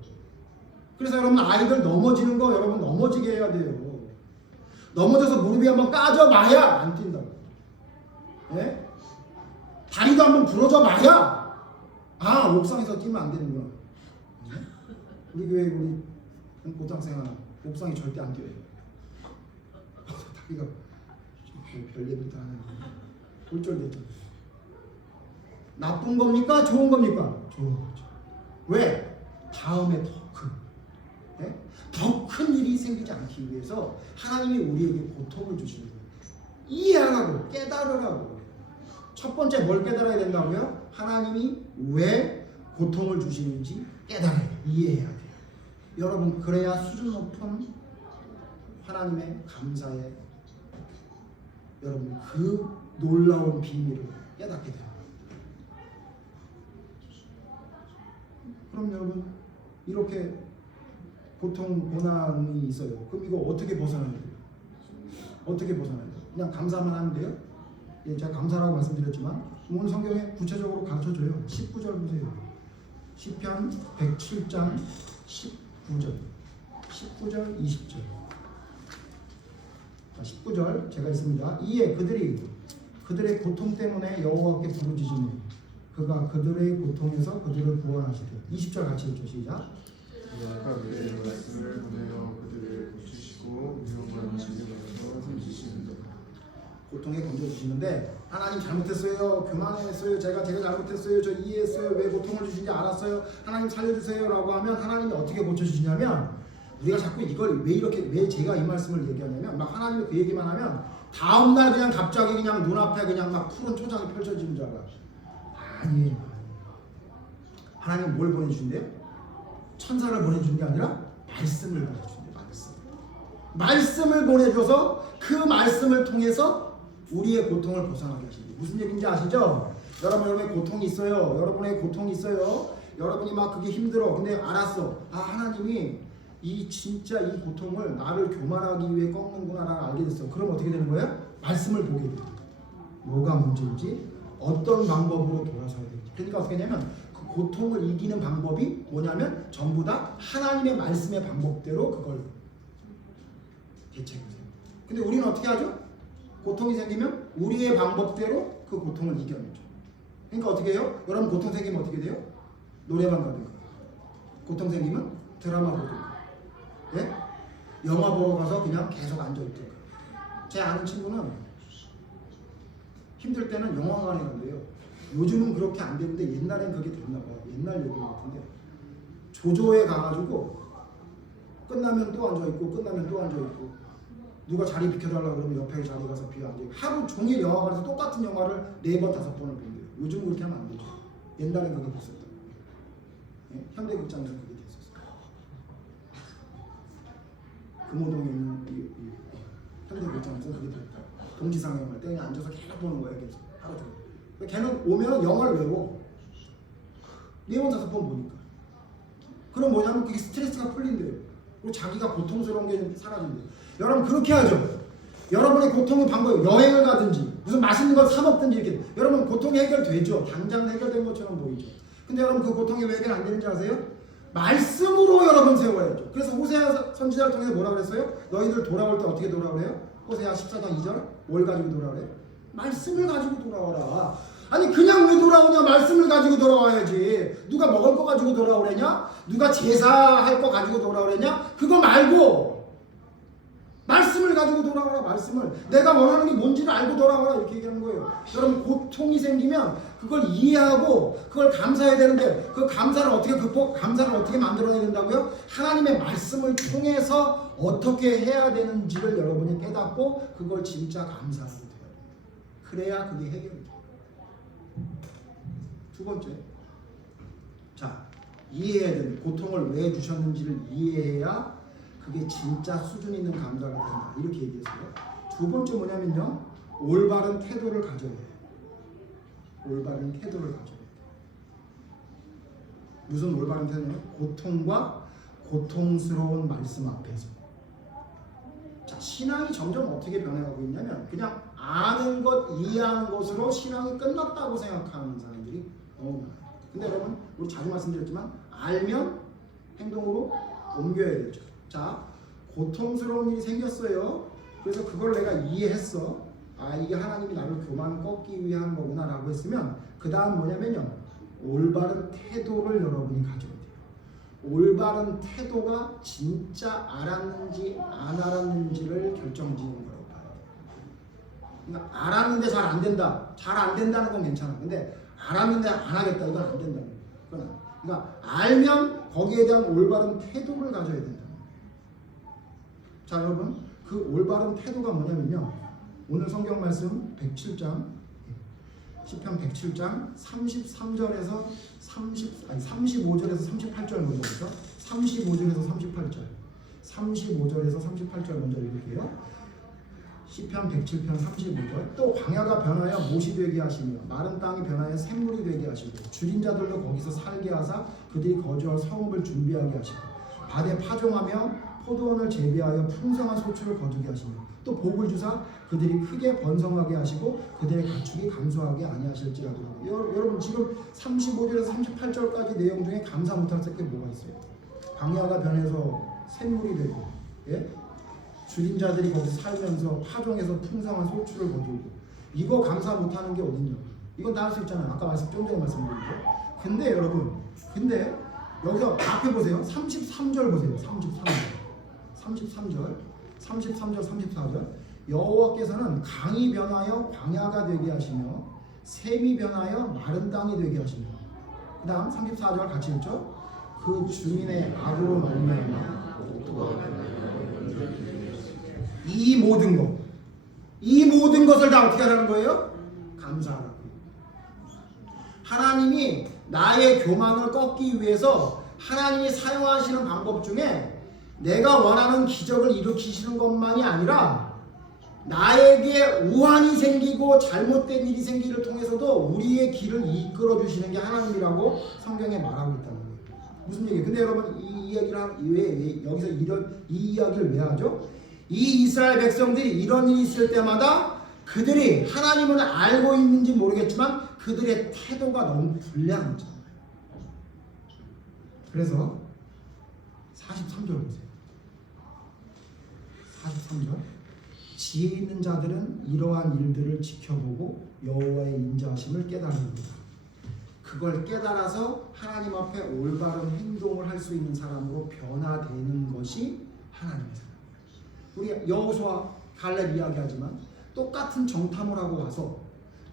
그래서 여러분 아이들 넘어지는 거 여러분 넘어지게 해야 돼요. 넘어져서 무릎이 한번 까져 마야 안 뛴다고. 예? 다리도 한번 부러져 마야 아 옥상에서 뛰면 안 되는구나. 예? 우리 교회 우리 고등학생 하나 옥상에 절대 안 뛰어요. 다리가 별 얘기도 안 하는데 쫄쫄대죠. 나쁜 겁니까? 좋은 겁니까? 좋은 거죠. 왜? 다음에 더 큰 일이 생기지 않기 위해서 하나님이 우리에게 고통을 주시는 거예요. 이해하라고 깨달으라고. 첫 번째 뭘 깨달아야 된다고요? 하나님이 왜 고통을 주시는지 깨달아야 돼요. 이해해야 돼요. 여러분 그래야 수준 높은 하나님의 감사에 여러분 그 놀라운 비밀을 깨닫게 돼요. 그럼 여러분 이렇게 고통 고난이 있어요. 그럼 이거 어떻게 벗어나야 돼요? 어떻게 벗어나야 돼요? 그냥 감사만 하면 돼요? 예, 제가 감사라고 말씀드렸지만 오늘 성경에 구체적으로 가르쳐줘요. 19절 보세요. 시편 107장 19절 19절 20절. 자, 19절 제가 있습니다. 이에 그들의 고통 때문에 여호와께 부르짖으니 그가 그들의 고통에서 그들을 구원하시되. 20절 같이 읽죠. 시작. 아까 그의 말씀을 보내어 그들을 고치시고 위험한 질병에서 건지시는다. 고통에 건져주시는데 하나님 잘못했어요. 교만했어요. 제가 잘못했어요. 저 이해했어요. 왜 고통을 주시는지 알았어요. 하나님 살려주세요 라고 하면 하나님이 어떻게 고쳐주시냐면 우리가 자꾸 이걸 왜 제가 이 말씀을 얘기하냐면 막 하나님이 그 얘기만 하면 다음날 그냥 갑자기 그냥 눈앞에 그냥 막 푸른 초장이 펼쳐지는 줄 알아. 아니에요. 하나님 뭘 보내주신대요? 천사를 보내준 게 아니라 말씀을 보내준대요. 말씀을 보내줘서 그 말씀을 통해서 우리의 고통을 벗어나게 하신대요. 무슨 얘기인지 아시죠? 여러분의 고통이 있어요. 여러분의 고통이 있어요. 여러분이 막 그게 힘들어. 근데 알았어. 아 하나님이 진짜 이 고통을 나를 교만하기 위해 꺾는구나라는 알게 됐어. 그럼 어떻게 되는 거예요? 말씀을 보게 돼요. 뭐가 문제인지 어떤 방법으로 돌아서야 되는지. 그러니까 어떻게 하냐면 그 고통을 이기는 방법이 뭐냐면 전부 다 하나님의 말씀의 방법대로 그걸 대체해보세요. 근데 우리는 어떻게 하죠? 고통이 생기면 우리의 방법대로 그 고통을 이겨내죠. 그러니까 어떻게 해요? 여러분 고통 생기면 어떻게 돼요? 노래방 가든가. 고통 생기면 드라마 보든가. 예? 영화 보러 가서 그냥 계속 앉아있든가. 제 아는 친구는 힘들 때는 영화관에 간대요. 요즘은 그렇게 안 되는데 옛날엔 그게 됐나 봐요. 옛날 얘기 같은데 조조에 가가지고 끝나면 또 앉아있고 끝나면 또 앉아있고 누가 자리 비켜달라고 그러면 옆에 자리 가서 비어 앉아있고 하루 종일 영화관에서 똑같은 영화를 4번 5번을 본대요. 요즘은 그렇게 하면 안 되죠. 옛날엔 그게 됐었다. 예? 현대극장에서 그게 됐었어요. 금호동에 있는 이 현대극장에서 그게 됐다. 동지상 영화를 때 그냥 앉아서 계속 보는 거예요. 계속 하루 종일. 걔는 오면 영화를 외워. 4번 5번 보니까. 그럼 뭐냐면 그게 스트레스가 풀린대요. 그리고 자기가 고통스러운 게 사라진대요. 여러분 그렇게 하죠. 여러분의 고통의 방법이 여행을 가든지 무슨 맛있는 걸 사 먹든지 이렇게 여러분 고통이 해결되죠. 당장 해결된 것처럼 보이죠. 근데 여러분 그 고통이 왜 해결 안 되는지 아세요? 말씀으로 여러분 세워야죠. 그래서 호세아 선지자를 통해서 뭐라 그랬어요? 너희들 돌아올 때 어떻게 돌아오래요? 호세아 14장 2절 뭘 가지고 돌아오래요? 말씀을 가지고 돌아와라. 아니 그냥 왜 돌아오냐? 말씀을 가지고 돌아와야지. 누가 먹을 거 가지고 돌아오래냐? 누가 제사할 거 가지고 돌아오래냐? 그거 말고 말씀을 가지고 돌아와라. 말씀을 내가 원하는 게 뭔지를 알고 돌아와라 이렇게 얘기하는 거예요. 여러분 고통이 생기면 그걸 이해하고 그걸 감사해야 되는데 그 감사를 어떻게 감사를 어떻게 만들어내야 된다고요? 하나님의 말씀을 통해서 어떻게 해야 되는지를 여러분이 깨닫고 그걸 진짜 감사하게 돼요. 그래야 그게 해결이 돼요. 두 번째, 자 이해해야 되는 고통을 왜 주셨는지를 이해해야 그게 진짜 수준 있는 감사가 된다. 이렇게 얘기했어요. 두 번째 뭐냐면요. 올바른 태도를 가져야 해요. 올바른 태도를 가져야 돼요. 무슨 올바른 태도냐? 고통과 고통스러운 말씀 앞에서. 자, 신앙이 점점 어떻게 변해가고 있냐면 그냥 아는 것, 이해하는 것으로 신앙이 끝났다고 생각하는 사람들이 너무 많아요. 근데 여러분, 우리 자주 말씀드렸지만 알면 행동으로 옮겨야 되죠. 자, 고통스러운 일이 생겼어요. 그래서 그걸 내가 이해했어. 아, 이게 하나님이 나를 교만 꺾기 위한 거구나 라고 했으면 그 다음 뭐냐면요. 올바른 태도를 여러분이 가져야 돼요. 올바른 태도가 진짜 알았는지 안 알았는지를 결정지는 거라고 봐요. 그러니까 알았는데 잘 안 된다. 잘 안 된다는 건 괜찮아. 근데 알았는데 안 하겠다. 이건 안 된다는 거예요. 그러니까 알면 거기에 대한 올바른 태도를 가져야 된다. 자, 여러분, 그 올바른 태도가 뭐냐면요. 오늘 성경 말씀 107장 시편 107장 33절에서 35절에서 38절 먼저 보죠. 35절에서 38절. 35절에서 38절 먼저 읽을게요. 시편 107편 35절. 또 광야가 변하여 못이 되게 하시며 마른 땅이 변하여 샘물이 되게 하시고 줄인 자들도 거기서 살게 하사 그들이 거주할 성읍을 준비하게 하시고 밭에 파종하며 포도원을 재배하여 풍성한 소출을 거두게 하시며 또 복을 주사 그들이 크게 번성하게 하시고 그들의 가축이 감소하게 아니하실지라도. 여러분 지금 35절에서 38절까지 내용 중에 감사 못할 게 뭐가 있어요? 광야가 변해서 샘물이 되고, 예? 줄인 자들이 거기서 살면서 파종해서 풍성한 소출을 거두고, 이거 감사 못하는 게 어딨냐? 이건 다 할 수 있잖아요. 아까 좀 전에 말씀드린 거. 근데 여러분, 여기서 앞에 보세요. 33절 보세요. 33절, 34절. 여호와께서는 강이 변하여 광야가 되게 하시며 샘이 변하여 마른 땅이 되게 하시며, 그 다음 34절 같이 읽죠. 그 주민의 악으로 말미암아 이 모든 것을 다 어떻게 하라는 거예요? 감사하라고. 하나님이 나의 교만을 꺾기 위해서 하나님이 사용하시는 방법 중에 내가 원하는 기적을 일으키시는 것만이 아니라 나에게 우환이 생기고 잘못된 일이 생기를 통해서도 우리의 길을 이끌어 주시는 게 하나님이라고 성경에 말하고 있다는 거예요. 무슨 얘기예요? 근데 여러분 이 이야기를 왜 여기서 이 이야기를 왜 하죠? 이 이스라엘 백성들이 이런 일이 있을 때마다 그들이 하나님을 알고 있는지 모르겠지만 그들의 태도가 너무 불량한 거잖아요. 그래서 43절 보세요. 43절. 지혜 있는 자들은 이러한 일들을 지켜보고 여호와의 인자하심을 깨달습니다. 그걸 깨달아서 하나님 앞에 올바른 행동을 할 수 있는 사람으로 변화되는 것이 하나님의 사람. 우리 여호수아 갈렙 이야기하지만 똑같은 정탐을 하고 와서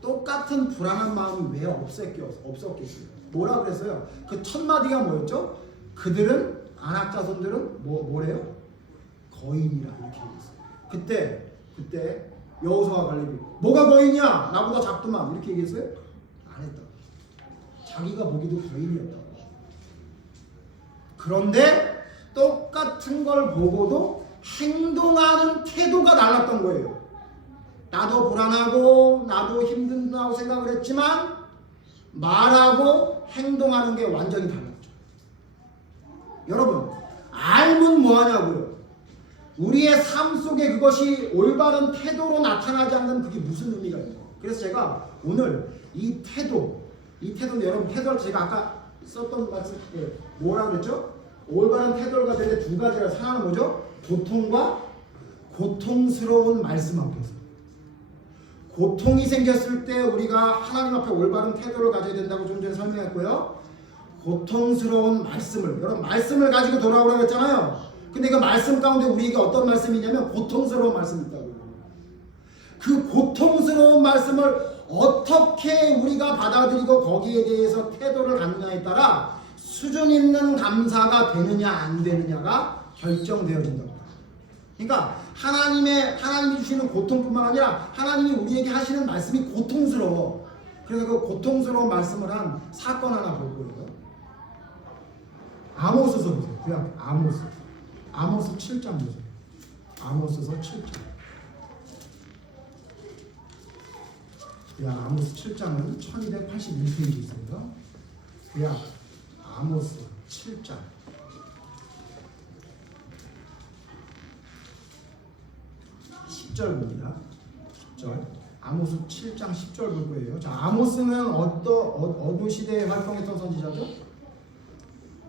똑같은 불안한 마음이 왜 없었겠어요? 뭐라 그랬어요? 그 첫 마디가 뭐였죠? 그들은 아낙 자손들은 뭐래요? 거인이라 이렇게 얘기했어요. 그때 여호수아 갈렙이 뭐가 거인이야? 나보다 작더만 이렇게 얘기했어요? 안 했다고. 자기가 보기도 거인이었다고. 그런데 똑같은 걸 보고도 행동하는 태도가 달랐던 거예요. 나도 불안하고 나도 힘든다고 생각을 했지만 말하고 행동하는 게 완전히 달랐죠. 여러분 알면 뭐하냐고요? 우리의 삶 속에 그것이 올바른 태도로 나타나지 않는 그게 무슨 의미가 있는 거예요. 그래서 제가 오늘 이 태도는 여러분 태도를 제가 아까 썼던 말씀 뭐라 그랬죠? 올바른 태도를 가질 때 두 가지가 하나는 뭐죠? 고통과 고통스러운 말씀 앞에서 고통이 생겼을 때 우리가 하나님 앞에 올바른 태도를 가져야 된다고 좀 전에 설명했고요. 고통스러운 말씀을 여러분 말씀을 가지고 돌아오라고 했잖아요. 근데 그 말씀 가운데 우리에게 어떤 말씀이냐면 고통스러운 말씀이 있다고요. 그 고통스러운 말씀을 어떻게 우리가 받아들이고 거기에 대해서 태도를 갖느냐에 따라 수준 있는 감사가 되느냐 안 되느냐가 결정되어진다. 그러니까 하나님이 주시는 고통뿐만 아니라 하나님이 우리에게 하시는 말씀이 고통스러워. 그래서 그 고통스러운 말씀을 한 사건 하나 볼 거예요. 아모스서 보세요. 그냥 아모스 7장 보세요. 아모스서 7장. 그냥 아모스 7장은 1281페이지 있습니다. 그냥 아모스 7장. 10절 봅니다. 10절. 아모스 7장 10절 볼 거예요. 자, 아모스는 어느 시대에 활동했던 선지자죠?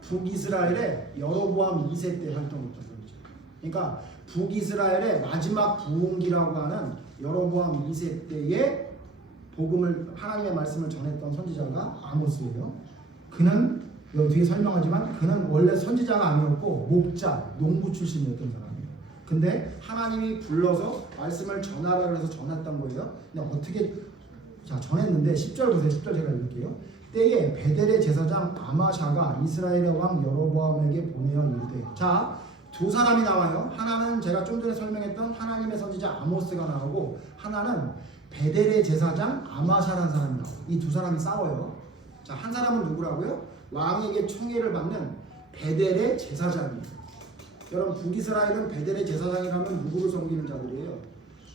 북이스라엘의 여로보암 2세 때 활동했던 선지자. 그러니까 북이스라엘의 마지막 부흥기라고 하는 여로보암 2세 때에 복음을 하나님의 말씀을 전했던 선지자가 아모스예요. 그는 여기 뒤에 설명하지만 그는 원래 선지자가 아니었고 목자, 농부 출신이었던 사람이에요. 근데 하나님이 불러서 말씀을 전하라 그래서 전했던 거예요. 근데 어떻게 전했는데 10절 보세요. 10절 제가 읽을게요. 때에 베델의 제사장 아마샤가 이스라엘의 왕 여로보암에게 보내어 이르되. 자, 두 사람이 나와요. 하나는 제가 좀 전에 설명했던 하나님의 선지자 아모스가 나오고 하나는 베델의 제사장 아마샤라는 사람이 나와요. 이 두 사람이 싸워요. 자, 한 사람은 누구라고요? 왕에게 총애를 받는 베델의 제사장이에요. 여러분 북이스라엘은 베델의 제사장이라면 누구를 섬기는 자들이에요?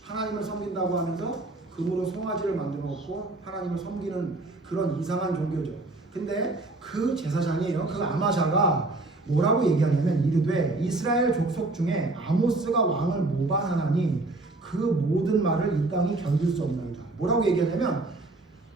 하나님을 섬긴다고 하면서 금으로 송아지를 만들어 놓고 하나님을 섬기는 그런 이상한 종교죠. 근데 그 제사장이에요. 그 아마샤가 뭐라고 얘기하냐면 이르되 이스라엘 족속 중에 아모스가 왕을 모방하나니 그 모든 말을 이 땅이 견딜 수 없나이다. 뭐라고 얘기하냐면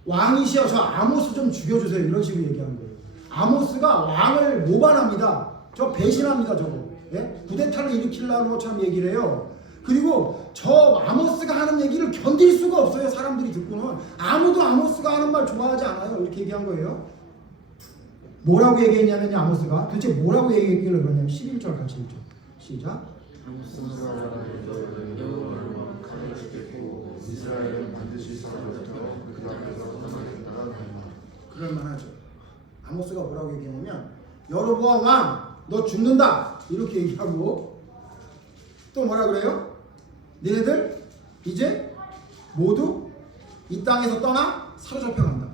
왕이시여 저 아모스 좀 죽여주세요. 이런 식으로 얘기하는 거예요. 아모스가 왕을 모방합니다. 저 배신합니다. 저거. 예? 구데타를 일으키려는 것처럼 얘기를 해요. 그리고 저 아모스가 하는 얘기를 견딜 수가 없어요. 사람들이 듣고는 아무도 아모스가 하는 말 좋아하지 않아요. 이렇게 얘기한 거예요. 뭐라고 얘기했냐면요. 아모스가 도대체 뭐라고 얘기하길래 그러냐면 11절 같이 읽죠. 시작. 이스라엘은 반드시 사라졌다. 그 앞에서 떠나겠다. 그럴만하죠. 아모스가 뭐라고 얘기하냐면 여로보암 왕 너 죽는다 이렇게 얘기하고 또 뭐라 그래요? 너희들 이제 모두 이 땅에서 떠나 사로잡혀 간다.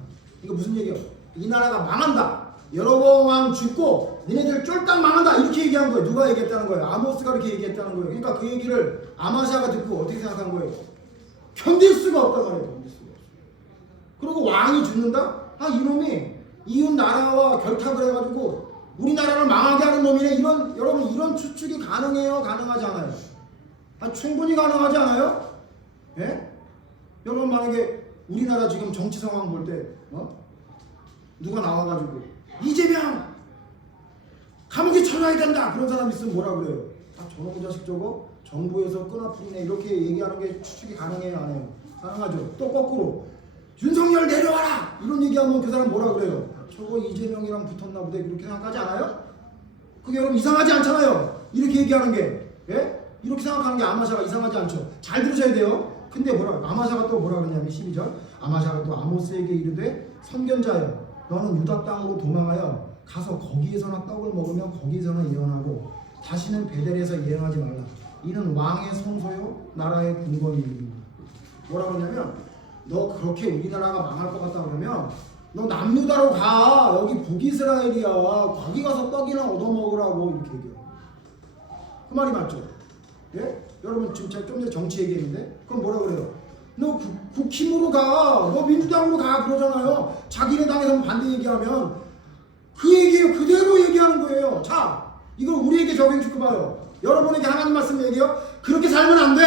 이거 무슨 얘기예요? 이 나라가 망한다. 여로보암 왕 죽고 너희들 쫄딱 망한다 이렇게 얘기한 거예요. 누가 얘기했다는 거예요? 아모스가 이렇게 얘기했다는 거예요. 그러니까 그 얘기를 아마샤가 듣고 어떻게 생각한 거예요? 견딜 수가 없단 말이에요. 견딜 수가 없어. 그리고 왕이 죽는다? 아 이놈이 이웃 나라와 결탁을 해가지고 우리나라를 망하게 하는 놈이네. 이런 여러분 이런 추측이 가능해요? 가능하지 않아요? 아, 충분히 가능하지 않아요? 예? 여러분 만약에 우리나라 지금 정치 상황 볼 때 누가 나와가지고 이재명 감옥에 쳐넣어야 된다 그런 사람 있으면 뭐라 그래요? 아 저놈의 자식 저거 정부에서 끈아풀이네 이렇게 얘기하는 게 추측이 가능해요? 안 해요? 가능하죠. 또 거꾸로 윤석열 내려와라 이런 얘기하면 그 사람 뭐라 그래요? 저거 이재명이랑 붙었나 보다 이렇게 생각하지 않아요? 그게 여러분 이상하지 않잖아요. 이렇게 얘기하는 게 예? 이렇게 생각하는 게 아마샤가 이상하지 않죠. 잘 들으셔야 돼요. 근데 아마샤가 또 뭐라 그러냐면 12절 아마샤가 또 아모스에게 이르되 선견자여 너는 유다 땅으로 도망하여 가서 거기에서나 떡을 먹으며 거기에서나 예언하고 다시는 베델에서 예언하지 말라. 이는 왕의 성소요 나라의 궁궐이니. 뭐라 그러냐면 너 그렇게 우리나라가 망할 것 같다 그러면 너 남유다로 가. 여기 북이스라엘이야. 거기 가서 떡이나 얻어먹으라고 이렇게 얘기해요. 그 말이 맞죠? 예? 여러분 지금 제가 좀 전에 정치 얘기했는데 그럼 뭐라 그래요? 너 국힘으로 가. 너 민주당으로 가 그러잖아요. 자기네 당에서 반대 얘기하면 그 얘기예요. 그대로 얘기하는 거예요. 자, 이걸 우리에게 적용시켜봐요. 여러분에게 하나님 말씀 얘기해요. 그렇게 살면 안 돼.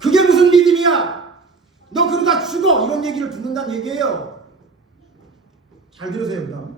그게 무슨 믿음이야? 너 그러다 죽어. 이런 얘기를 듣는다는 얘기예요. 잘 들으세요. 그다음.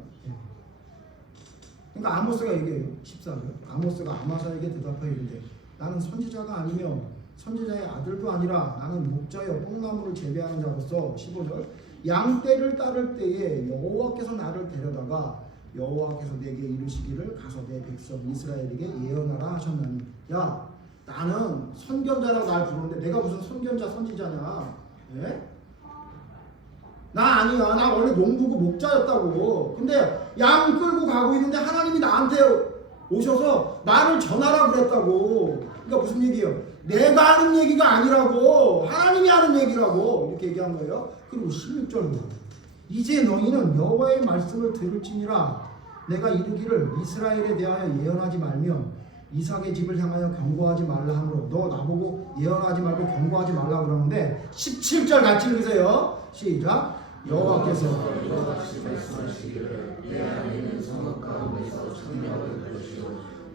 그러니까 아모스가 얘기해요. 14절. 아모스가 아마사에게 대답하여 이르되 나는 선지자가 아니며 선지자의 아들도 아니라 나는 목자여 뽕나무를 재배하는 자로서 15절 양떼를 따를 때에 여호와께서 나를 데려다가 여호와께서 내게 이르시기를 가서 내 백성 이스라엘에게 예언하라 하셨나니 야 나는 선견자라고 날 부르는데 내가 무슨 선견자 선지자냐? 예? 나 아니야. 나 원래 농부고 목자였다고. 근데 양 끌고 가고 있는데 하나님이 나한테 오셔서 말을 전하라 그랬다고. 그러니까 무슨 얘기예요? 내가 하는 얘기가 아니라고. 하나님이 하는 얘기라고. 이렇게 얘기한 거예요. 그리고 16절로 이제 너희는 여호와의 말씀을 들을지니라 내가 이르기를 이스라엘에 대하여 예언하지 말며 이삭의 집을 향하여 경고하지 말라 하므로 너 나보고 예언하지 말고 경고하지 말라 그러는데 17절 같이 읽으세요. 시작. 여호와께서 이와 같이 말씀하시기를 내 안에 있는 성읍 가운데서 청력을 것이요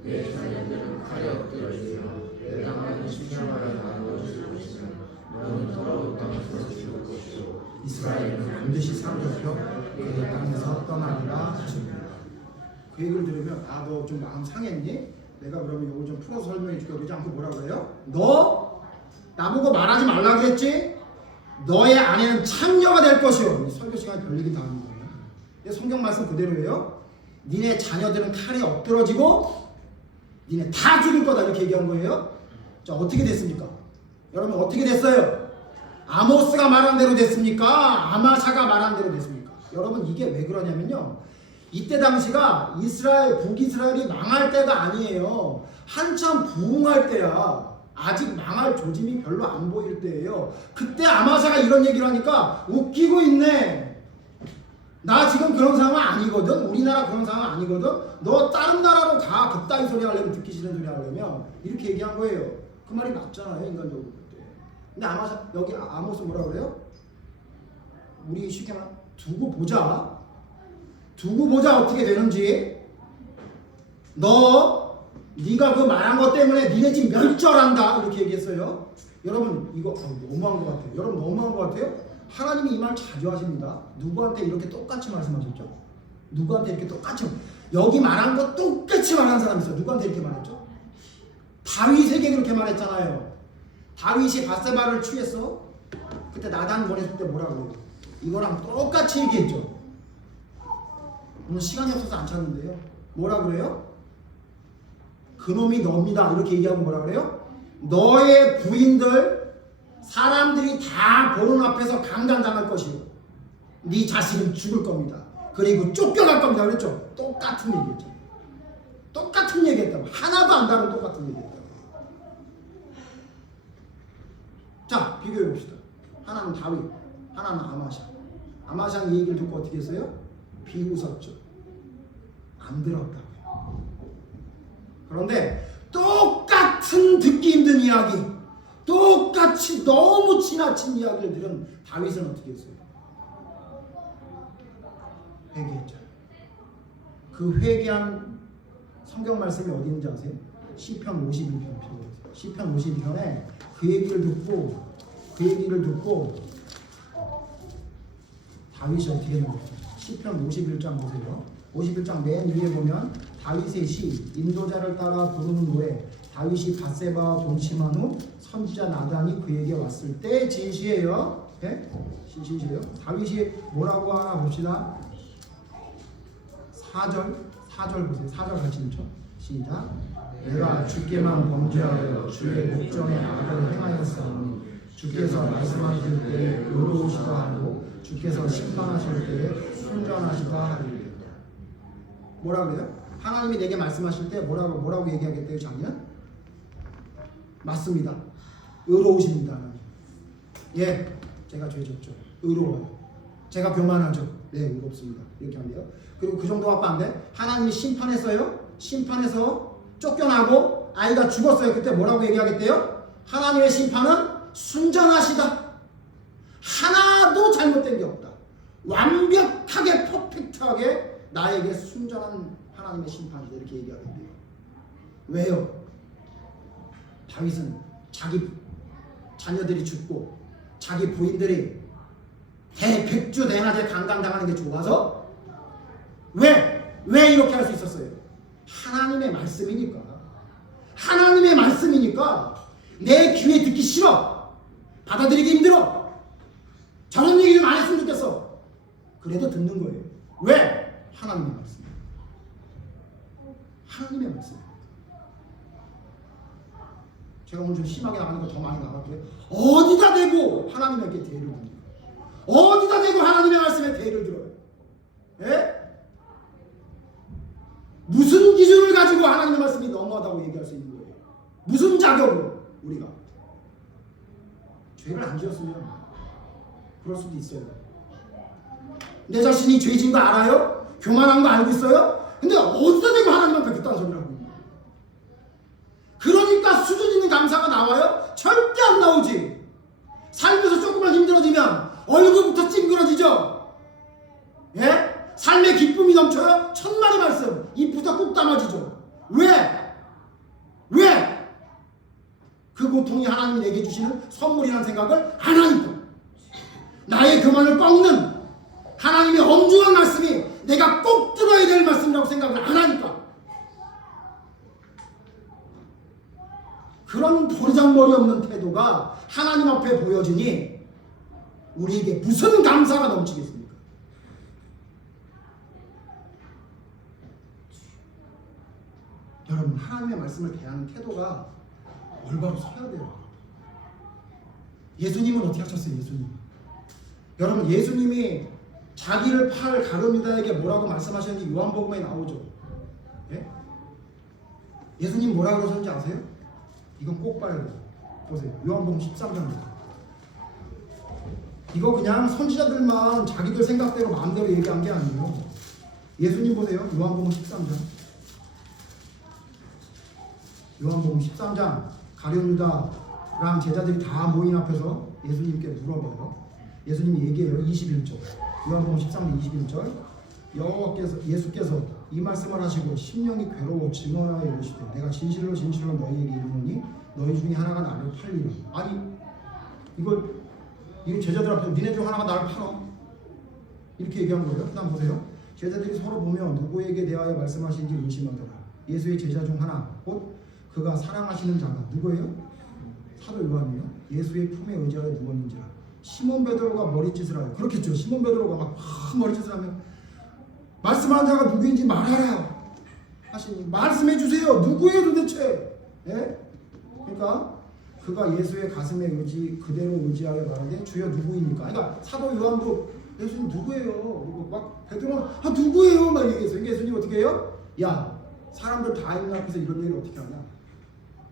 내 자녀들은 칼에 엎드러지며 내 땅은 식량하여 나누어질 것이며 너는 더러운 땅에서 죽을 것이요 이스라엘은 반드시 사로잡혀 그 땅에서 떠나리라 하십니다. 그 얘기를 들으면 아 너 좀 마음 상했니? 내가 그러면 이거 좀 풀어서 설명해 줄게. 그러지 않고 뭐라 그래요? 너 나보고 말하지 말라 그랬지? 너의 아내는 창녀가 될 것이요. 설교 시간에 별 얘기 다 하는 거예요. 성경 말씀 그대로예요. 니네 자녀들은 칼에 엎드러지고 니네 다 죽을 거다 이렇게 얘기한 거예요. 자 어떻게 됐습니까? 여러분 어떻게 됐어요? 아모스가 말한 대로 됐습니까? 아마샤가 말한 대로 됐습니까? 여러분 이게 왜 그러냐면요. 이때 당시가 이스라엘 북이스라엘이 망할 때가 아니에요. 한참 부흥할 때야. 아직 망할 조짐이 별로 안 보일 때예요. 그때 아마샤가 이런 얘기를 하니까 웃기고 있네. 나 지금 그런 상황 아니거든. 우리나라 그런 상황 아니거든. 너 다른 나라로 가. 그따위 소리 하려면 듣기 싫은 소리 하려면 이렇게 얘기한 거예요. 그 말이 맞잖아요. 인간적으로. 근데 아마샤 여기 아모스 뭐라 그래요? 우리 쉽게 말 두고 보자. 두고 보자 어떻게 되는지. 네가 그 말한 것 때문에 니네 집 멸절한다 이렇게 얘기했어요. 여러분 이거 너무한 것 같아요. 여러분 너무한 것 같아요. 하나님이 이 말 자주 하십니다. 누구한테 이렇게 똑같이 말씀하셨죠? 누구한테 이렇게 똑같이 여기 말한 거 똑같이 말한 사람 있어요. 누구한테 이렇게 말했죠? 다윗에게 그렇게 말했잖아요. 다윗이 밧세바를 취했어. 그때 나단 보냈을 때 뭐라 그래요? 이거랑 똑같이 얘기했죠. 오늘 시간이 없어서 안 찾는데요. 뭐라 그래요? 그놈이 너입니다. 이렇게 얘기하고 뭐라 그래요? 너의 부인들 사람들이 다 보는 앞에서 강간당할 것이고 네 자식은 죽을 겁니다. 그리고 쫓겨날 겁니다. 그랬죠? 똑같은 얘기했죠. 똑같은 얘기했다고. 하나도 안 다른 똑같은 얘기했다고. 자 비교해 봅시다. 하나는 다윗, 하나는 아마샤. 아마샤는 이 얘기를 듣고 어떻게 했어요? 비웃었죠. 안 들었다고요. 그런데 똑같은 듣기 힘든 이야기, 똑같이 너무 지나친 이야기를 들은 다윗은 어떻게 했어요? 회개했죠. 그 회개한 성경 말씀이 어디 있는지 아세요? 시편 51편 필요해요. 시편 52편에 그 얘기를 듣고 다윗이 어떻게 했는지 시편 51장 보세요. 51장 맨 위에 보면 다윗의 시, 인도자를 따라 부르는 노래. 다윗이 밧세바와 동침한 후 선지자 나단이 그에게 왔을 때 진시예요. 네? 진시예요. 다윗이 뭐라고 하나 봅시다. 4절 보세요. 4절 같이 읽죠. 시작. 내가 주께만 범죄하여 주의 목전에 악을 행하였사오니 주께서 말씀하실 때에 의로우시다 하고 주께서 심판하실 때에 순전하시다 하리라. 뭐라 그래요? 하나님이 내게 말씀하실 때 뭐라고 얘기하겠대요? 자기는? 맞습니다. 의로우십니다. 예, 제가 죄졌죠. 의로워요. 제가 교만하죠. 네, 의롭습니다. 이렇게 한대요. 그리고 그 정도밖에 안 돼. 하나님이 심판했어요. 심판해서 쫓겨나고 아이가 죽었어요. 그때 뭐라고 얘기하겠대요? 하나님의 심판은 순전하시다. 하나도 잘못된 게 없다. 완벽하게 퍼펙트하게 나에게 순전한 하나님의 심판이다. 이렇게 얘기하겠대요. 왜요? 다윗은 자기 자녀들이 죽고 자기 부인들이 백주대낮에 강간당하는 게 좋아서 왜 이렇게 할 수 있었어요? 하나님의 말씀이니까. 하나님의 말씀이니까 내 귀에 듣기 싫어. 받아들이기 힘들어. 저런 얘기 좀 안 했으면 좋겠어. 그래도 듣는 거예요. 왜? 하나님의 말씀. 하나님의 말씀. 제가 오늘 좀 심하게 나가는 거 더 많이 나갈게요. 어디다 대고 하나님에게 대를 듭니까? 어디다 대고 하나님의 말씀에 대를 들어요? 예? 무슨 기준을 가지고 하나님의 말씀이 너무하다고 얘기할 수 있는 거예요? 무슨 자격으로 우리가? 죄를 안 지었으면 그럴 수도 있어요. 내 자신이 죄진 거 알아요? 교만한 거 알고 있어요? 근데 어디다 대고 하나님 앞에 그딴 소리를 하고 있는 거예요? 그러니까 수준 있는 감사가 나와요? 절대 안 나오지. 살면서 조금만 힘들어지면 얼굴부터 찡그러지죠? 예? 삶의 기쁨이 넘쳐요? 천만의 말씀 입부터 꾹 담아지죠. 왜? 그 고통이 하나님이 내게 주시는 선물이라는 생각을 안 하니까. 나의 교만을 꺾는 하나님의 엄중한 말씀이 내가 꼭 들어야 될 말씀이라고 생각을 안 하니까. 그런 버르장머리 없는 태도가 하나님 앞에 보여지니 우리에게 무슨 감사가 넘치겠습니까? 여러분, 하나님의 말씀을 대하는 태도가 올바로 서야 돼요. 예수님은 어떻게 하셨어요? 여러분, 예수님이 자기를 팔 가룟유다에게 뭐라고 말씀하셨는지 요한복음에 나오죠. 예? 예수님 뭐라고 그러셨는지 아세요? 이건 꼭 봐야 돼요. 보세요. 요한복음 13장입니다. 이거 그냥 선지자들만 자기들 생각대로 마음대로 얘기한 게 아니에요. 예수님 보세요. 요한복음 13장. 요한복음 13장 가룟유다랑 제자들이 다 모인 앞에서 예수님께 물어봐요. 예수님이 얘기해요. 21절. 요한복음 13장 21절. 예수께서 이 말씀을 하시고 심령이 괴로워 증언하여 이르시되 내가 진실로 너희에게 이르노니 너희 중에 하나가 나를 팔리라. 아니 이거 제자들 앞에서 니네 중 하나가 나를 팔아 이렇게 얘기한 거예요. 그 다음 보세요. 제자들이 서로 보며 누구에게 대하여 말씀하시는지 의심하더라. 예수의 제자 중 하나 곧 그가 사랑하시는 자가 누구예요? 사도 요한이에요. 예수의 품에 의지하여 누웠는지라. 시몬 베드로가 머리짓을 하여. 그렇겠죠. 시몬 베드로가 막 머리짓을 하면 말씀하는 자가 누구인지 말하라 하시니 말씀해 주세요. 누구예요 도대체? 예? 그러니까 그가 예수의 가슴에 그대로 의지하여 말하되 주여 누구입니까? 그러니까 사도 요한도 예수님 누구예요? 그리고 막 베드로가 누구예요? 막 얘기했어요. 예수님 어떻게 해요? 야 사람들 다 있는 앞에서 이런 얘기를 어떻게 하냐?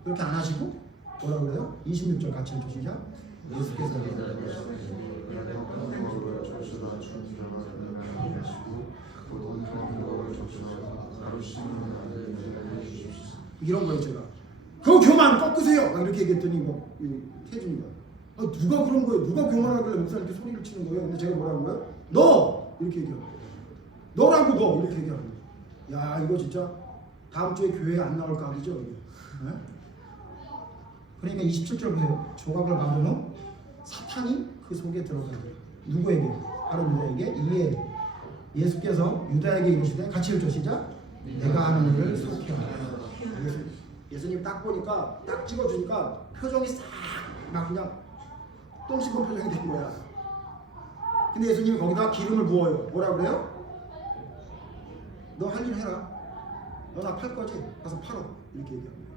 그렇게 안 하시고 뭐라 그래요? 26절 같이 해주시죠. 예수께서 이런 거예요. 제가 그 교만 꺾으세요 막 이렇게 얘기했더니 뭐 태준이가 누가 그런 거예요? 누가 교만하길래 목사님께 소리를 치는 거예요? 근데 제가 뭐라는 거예요? 너! 이렇게 얘기하고 너라고 너! 이렇게 얘기하고 야 이거 진짜 다음 주에 교회에 안 나올 각이죠 이게. 네? 그러니까 27절 보세요. 조각을 만든 후 사탄이 그 속에 들어가요. 누구에게? 바로 유다에게. 이에 예수께서 유다에게 이르시되 같이 읽죠. 시작. 내가 하는 일을 속히 하라. 예수님 딱 보니까 딱 찍어주니까 표정이 싹 막 그냥 똥 씹은 표정이 된 거야. 근데 예수님이 거기다 기름을 부어요. 뭐라 그래요? 너 할 일 해라. 너 나 팔 거지? 가서 팔어. 이렇게 얘기합니다.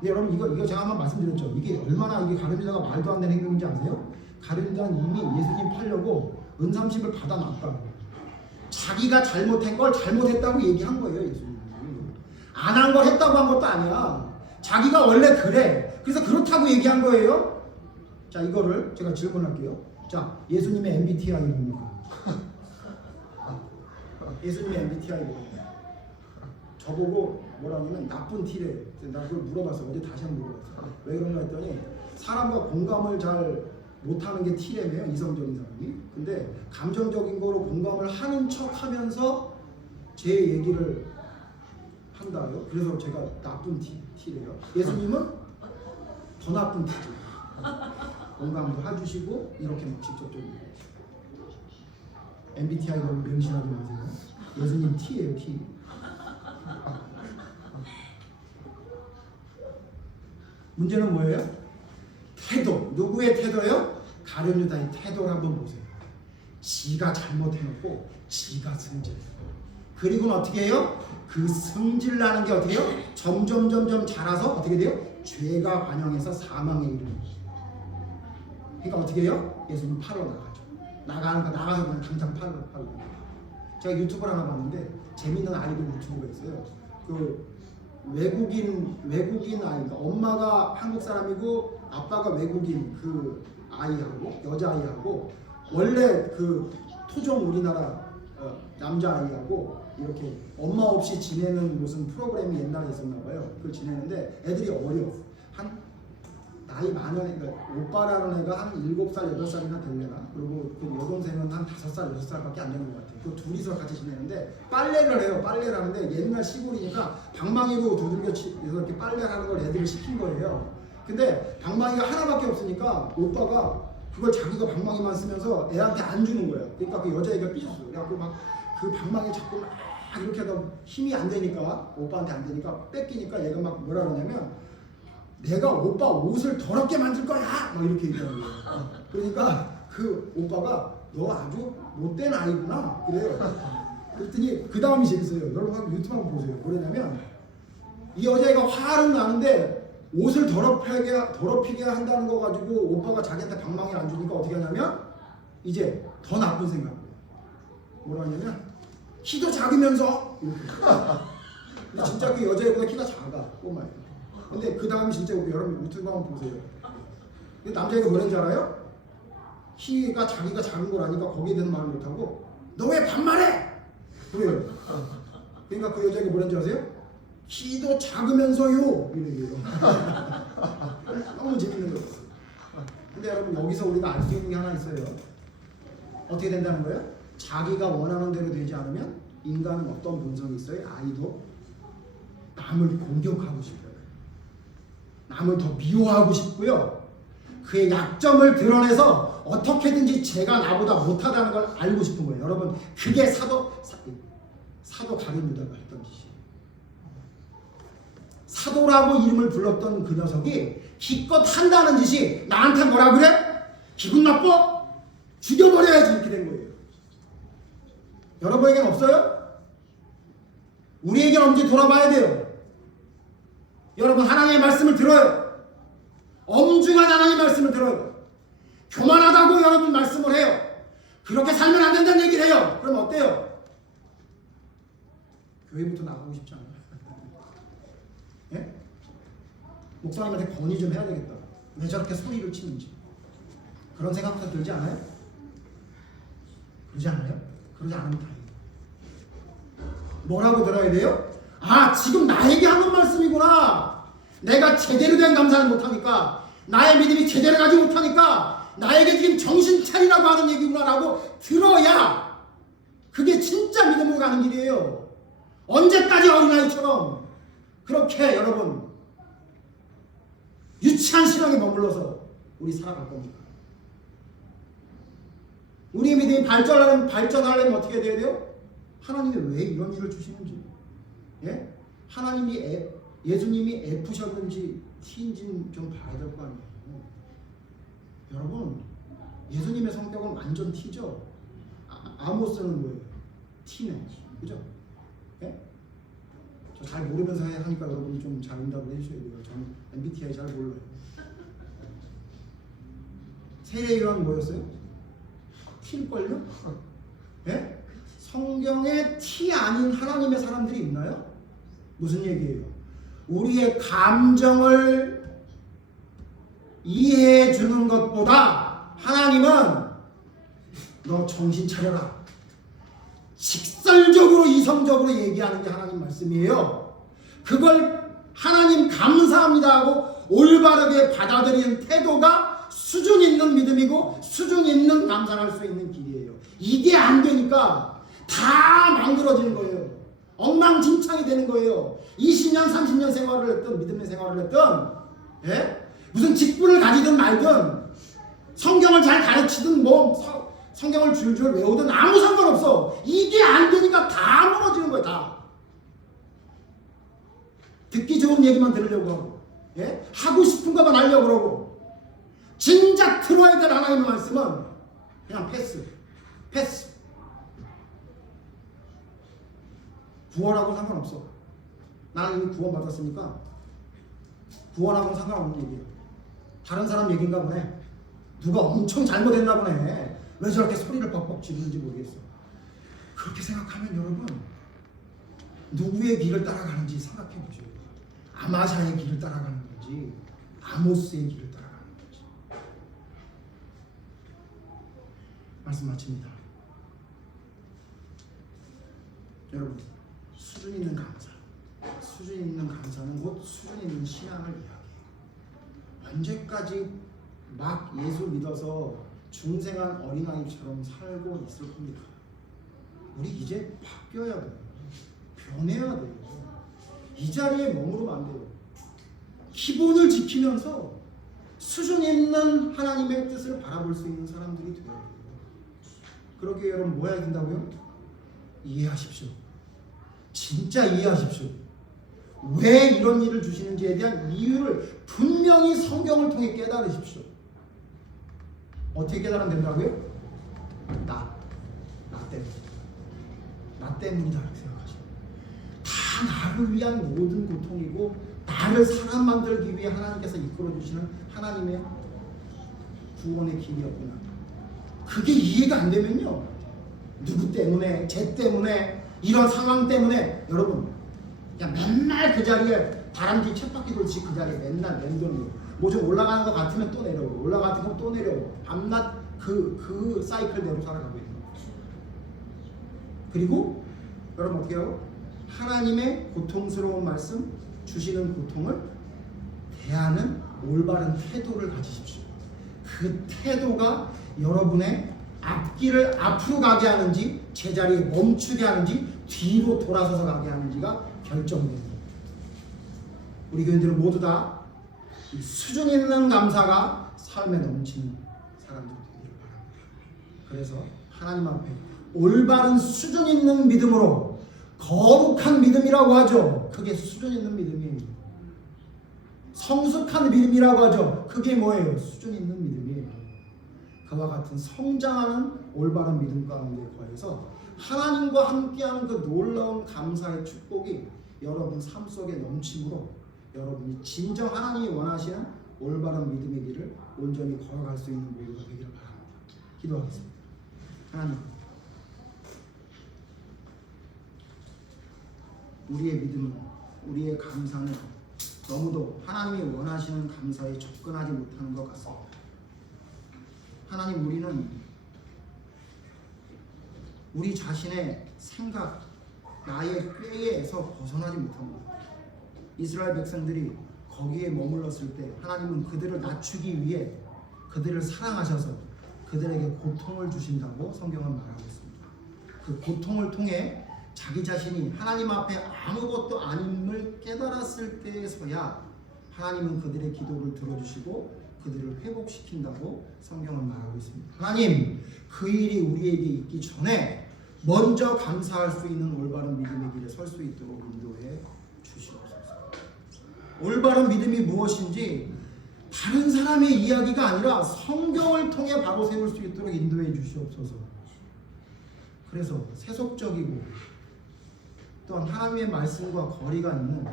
근데 여러분 이거 제가 한번 말씀드렸죠. 이게 얼마나 이게 가룟유다가 말도 안 되는 행동인지 아세요? 가룟유다는 이미 예수님 팔려고 은삼십을 받아놨다고. 자기가 잘못한 걸 잘못했다고 얘기한 거예요. 예수님. 안 한 걸 했다고 한 것도 아니야. 자기가 원래 그래. 그래서 그렇다고 얘기한 거예요. 자 이거를 제가 질문할게요. 자 예수님의 MBTI 뭡니까? 예수님의 MBTI 뭡니까? 저보고 뭐라냐면 나쁜 T래. 나 그걸 물어봤어. 어제 다시 한번 물어봤어. 왜 그런가 했더니 사람과 공감을 잘 못하는 게 T래매요. 이성적인 사람이. 근데 감정적인 거로 공감을 하는 척 하면서 제 얘기를 하는 나쁘다요. 그래서 제가 나쁜 티래요. 예수님은 더 나쁜 티죠. 공감도 해주시고 이렇게 막 직접적으로. MBTI 너무 명심하지 마세요. 예수님 T예요, T. 문제는 뭐예요? 태도. 누구의 태도요? 가룟 유다의 태도를 한번 보세요. 지가 잘못해놓고 지가 승질. 그리고는 어떻게 해요? 그 승질나는 게 어떻게 해요? 점점 자라서 어떻게 돼요? 죄가 반영해서 사망에 이르는. 그러니까 어떻게 해요? 예수님 팔러 나가죠. 나가서 그냥 당장 팔러. 제가 유튜브를 하나 봤는데 재밌는 아이돌 유튜브가 있어요. 그 외국인 아이가, 그러니까 엄마가 한국 사람이고 아빠가 외국인 그 아이하고 여자아이하고 원래 그 토종 우리나라 남자아이하고 이렇게 엄마 없이 지내는 무슨 프로그램이 옛날에 있었나 봐요. 그걸 지내는데 애들이 어려. 한 나이 많은 애가, 오빠라는 애가 한 7살, 8살이나 되려나? 그리고 그 여동생은 한 5살, 6살밖에 안 되는 것 같아요. 그 둘이서 같이 지내는데 빨래를 해요. 빨래를 하는데 옛날 시골이니까 방망이로 두들겨 치서 이렇게 빨래를 하는 걸 애들이 시킨 거예요. 근데 방망이가 하나밖에 없으니까 오빠가 그걸 자기가 방망이만 쓰면서 애한테 안 주는 거예요. 그러니까 그 여자애가 삐졌어요. 그래갖고 막 그 방망이 자꾸 막 이렇게 하다 힘이 안 되니까, 오빠한테 안 되니까 뺏기니까 얘가 막 뭐라 그러냐면 내가 오빠 옷을 더럽게 만들 거야! 막 이렇게 얘기하는 거예요. 그러니까 그 오빠가 너 아주 못된 아이구나 그래요. 그랬더니 그 다음이 재밌어요. 여러분 유튜브 한번 보세요. 뭐냐면 이 여자애가 화는 나는데 옷을 더럽히게 한다는 거 가지고 오빠가 자기한테 방망이를 안 주니까 어떻게 하냐면 이제 더 나쁜 생각이에요. 뭐라 하냐면 키도 작으면서 이렇게. 근데 진짜 그 여자애보다 키가 작아. 꼬마예요. 근데 그 다음이 진짜 여러분 유튜브 한번 보세요. 남자애가 뭐라는지 알아요? 키가 자기가 작은 걸 아니까 거기에 대해서 말을 못하고 너 왜 반말해? 그래요. 그러니까 그 여자애가 뭐라는지 아세요? 키도 작으면서요 이래요. 너무 재밌는 거예요. 근데 여러분 여기서 우리가 알 수 있는 게 하나 있어요. 어떻게 된다는 거예요? 자기가 원하는 대로 되지 않으면 인간은 어떤 본성이 있어요? 아이도 남을 공격하고 싶어요. 남을 더 미워하고 싶고요. 그의 약점을 드러내서 어떻게든지 제가 나보다 못하다는 걸 알고 싶은 거예요. 여러분 그게 사도 가룟 유다가 했던 짓이에요. 사도라고 이름을 불렀던 그 녀석이 기껏 한다는 짓이 나한테 뭐라 그래? 기분 나빠? 죽여버려야지 이렇게 된 거예요. 여러분에겐 없어요? 우리에겐 언제 돌아봐야 돼요? 여러분 하나님의 말씀을 들어요. 엄중한 하나님의 말씀을 들어요. 교만하다고 여러분 말씀을 해요. 그렇게 살면 안 된다는 얘기를 해요. 그럼 어때요? 교회부터 나가고 싶지 않아요? 예? 목사님한테 건의 좀 해야 되겠다. 왜 저렇게 소리를 치는지. 그런 생각도 들지 않아요? 그러지 않아요? 그러지 않으면 다행이에요. 뭐라고 들어야 돼요? 아, 지금 나에게 하는 말씀이구나. 내가 제대로 된 감사를 못하니까, 나의 믿음이 제대로 가지 못하니까 나에게 지금 정신 차리라고 하는 얘기구나 라고 들어야 그게 진짜 믿음으로 가는 길이에요. 언제까지 어린아이처럼 그렇게 여러분 유치한 신앙에 머물러서 우리 살아갈 겁니까? 우리 믿음이 발전하려면 어떻게 돼야 돼요? 하나님이 왜 이런 일을 주시는지, 예? 하나님이 예수님이 F셨는지 T인지는 좀 봐야 될 거 아니에요. 여러분 예수님의 성격은 완전 T죠. 아모스는 뭐예요? T네, 그죠? 예? 저 잘 모르면서 하니까 여러분이 좀 잘 응답을 해주셔야 돼요. 저는 MBTI 잘 몰라요. 세례요한 뭐였어요? T일걸요? 예? 성경에 T 아닌 하나님의 사람들이 있나요? 무슨 얘기예요? 우리의 감정을 이해해 주는 것보다 하나님은 너 정신 차려라, 직설적으로 이성적으로 얘기하는 게 하나님 말씀이에요. 그걸 하나님 감사합니다 하고 올바르게 받아들이는 태도가 수준 있는 믿음이고 수준 있는 감사를 할 수 있는 길이에요. 이게 안 되니까 다 망그러지는 거예요. 엉망진창이 되는 거예요. 20년 30년 생활을 했든 믿음의 생활을 했든 예? 무슨 직분을 가지든 말든 성경을 잘 가르치든 성경을 줄줄 외우든 아무 상관없어. 이게 안 되니까 다 무너지는 거야. 다 듣기 좋은 얘기만 들으려고 하고 예? 하고 싶은 것만 하려고 그러고 진작 들어야 될 하나님의 말씀은 그냥 패스. 구원하고 상관없어. 나는 이미 구원받았으니까 구원하고는 상관없는 얘기야. 다른 사람 얘기인가 보네. 누가 엄청 잘못했나 보네. 왜 저렇게 소리를 뻑뻑 지르는지 모르겠어. 그렇게 생각하면 여러분 누구의 길을 따라가는지 생각해보죠. 아마샤의 길을 따라가는 건지 아모스의 길을 따라가는 건지. 말씀 마칩니다. 여러분 수준 있는 감사, 수준 있는 감사는 곧 수준 있는 신앙을 이야기해요. 언제까지 막 예수 믿어서 중생한 어린아이처럼 살고 있을 겁니까? 우리 이제 바뀌어야 돼요. 변해야 돼요. 이 자리에 머무르면 안 돼요. 기본을 지키면서 수준 있는 하나님의 뜻을 바라볼 수 있는 사람들이 되어야 돼요. 그러기에 여러분 뭐 해야 된다고요? 이해하십시오. 진짜 이해하십시오. 왜 이런 일을 주시는지에 대한 이유를 분명히 성경을 통해 깨달으십시오. 어떻게 깨달으면 된다고요? 나 때문에. 나 때문이다 이렇게 생각하시면 다 나를 위한 모든 고통이고 나를 사람 만들기 위해 하나님께서 이끌어 주시는 하나님의 구원의 길이었구나. 그게 이해가 안 되면요, 누구 때문에, 쟤 때문에, 이런 상황 때문에 여러분 그냥 맨날 그 자리에 다람쥐 쳇바퀴 돌듯이 그 자리에 맨날 맴도는 뭐 좀 올라가는 것 같으면 또 내려오고 올라가는 거 또 내려오고 밤낮 그 사이클대로 살아가고 있는 거죠. 그리고 여러분 어떻게 해요? 하나님의 고통스러운 말씀 주시는 고통을 대하는 올바른 태도를 가지십시오. 그 태도가 여러분의 앞길을 앞으로 가게 하는지 제자리에 멈추게 하는지 뒤로 돌아서서 가게 하는지가 결정됩니다. 우리 교인들은 모두 다 수준 있는 감사가 삶에 넘치는 사람들이 되기를 바랍니다. 그래서 하나님 앞에 올바른 수준 있는 믿음으로, 거룩한 믿음이라고 하죠. 그게 수준 있는 믿음이에요. 성숙한 믿음이라고 하죠. 그게 뭐예요? 수준 있는 믿음이에요. 그와 같은 성장하는 올바른 믿음 가운데 거해서 하나님과 함께하는 그 놀라운 감사의 축복이 여러분 삶 속에 넘침으로 여러분이 진정 하나님이 원하시는 올바른 믿음의 길을 온전히 걸어갈 수 있는 모두가 되기를 바랍니다. 기도하겠습니다. 하나님, 우리의 믿음은, 우리의 감사는 너무도 하나님이 원하시는 감사에 접근하지 못하는 것 같습니다. 하나님, 우리는 우리 자신의 생각, 나의 꾀에서 벗어나지 못합니다. 이스라엘 백성들이 거기에 머물렀을 때 하나님은 그들을 낮추기 위해 그들을 사랑하셔서 그들에게 고통을 주신다고 성경은 말하고 있습니다. 그 고통을 통해 자기 자신이 하나님 앞에 아무것도 아님을 깨달았을 때에서야 하나님은 그들의 기도를 들어주시고 그들을 회복시킨다고 성경은 말하고 있습니다. 하나님, 그 일이 우리에게 있기 전에 먼저 감사할 수 있는 올바른 믿음의 길에 설 수 있도록 인도해 주시옵소서. 올바른 믿음이 무엇인지 다른 사람의 이야기가 아니라 성경을 통해 바로 세울 수 있도록 인도해 주시옵소서. 그래서 세속적이고 또한 하나님의 말씀과 거리가 있는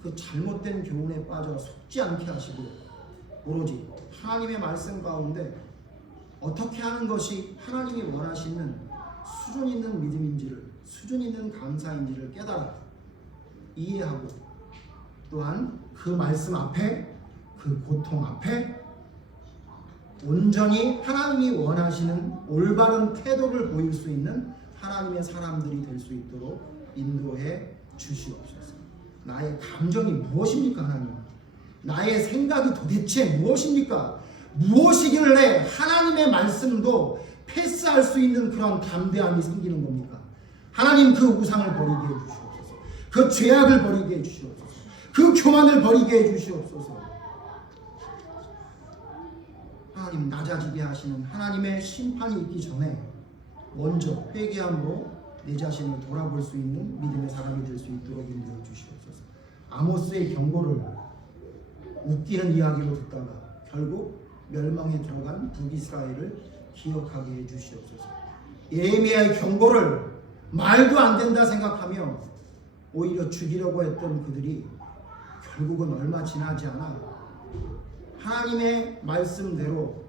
그 잘못된 교훈에 빠져 속지 않게 하시고 오로지 하나님의 말씀 가운데 어떻게 하는 것이 하나님이 원하시는 수준 있는 믿음인지를, 수준 있는 감사인지를 깨달아 이해하고 또한 그 말씀 앞에, 그 고통 앞에 온전히 하나님이 원하시는 올바른 태도를 보일 수 있는 하나님의 사람들이 될 수 있도록 인도해 주시옵소서. 나의 감정이 무엇입니까, 하나님? 나의 생각이 도대체 무엇입니까? 무엇이길래 하나님의 말씀도 패스할 수 있는 그런 담대함이 생기는 겁니까? 하나님, 그 우상을 버리게 해주시옵소서. 그 죄악을 버리게 해주시옵소서. 그 교만을 버리게 해주시옵소서. 하나님, 낮아지게 하시는 하나님의 심판이 있기 전에 먼저 회개함으로 내 자신을 돌아볼 수 있는 믿음의 사람이 될 수 있도록 인도해 주시옵소서. 아모스의 경고를 웃기는 이야기로 듣다가 결국 멸망에 들어간 북이스라엘을 기억하게 해 주시옵소서. 예레미야의 경고를 말도 안 된다 생각하며 오히려 죽이려고 했던 그들이 결국은 얼마 지나지 않아 하나님의 말씀대로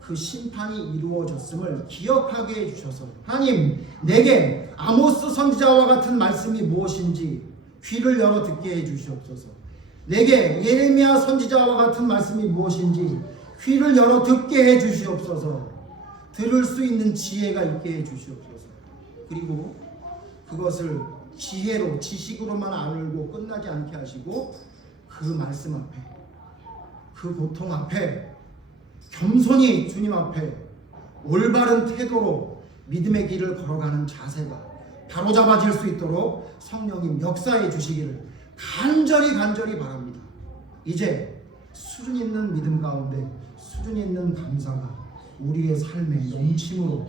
그 심판이 이루어졌음을 기억하게 해주셔서, 하나님, 내게 아모스 선지자와 같은 말씀이 무엇인지 귀를 열어 듣게 해주시옵소서. 내게 예레미야 선지자와 같은 말씀이 무엇인지 귀를 열어 듣게 해주시옵소서. 들을 수 있는 지혜가 있게 해주시옵소서. 그리고 그것을 지혜로, 지식으로만 알고 끝나지 않게 하시고 그 말씀 앞에, 그 고통 앞에 겸손히 주님 앞에 올바른 태도로 믿음의 길을 걸어가는 자세가 바로잡아질 수 있도록 성령님 역사해 주시기를 간절히 바랍니다. 이제 수준 있는 믿음 가운데 수준 있는 감사가 우리의 삶의 넘침으로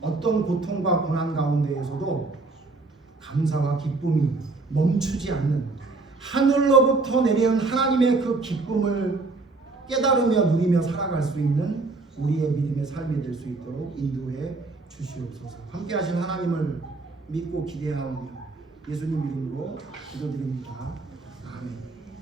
어떤 고통과 고난 가운데에서도 감사와 기쁨이 멈추지 않는, 하늘로부터 내리는 하나님의 그 기쁨을 깨달으며 누리며 살아갈 수 있는 우리의 믿음의 삶이 될 수 있도록 인도해 주시옵소서. 함께 하신 하나님을 믿고 기대하오며 예수님 이름으로 기도드립니다. 아멘.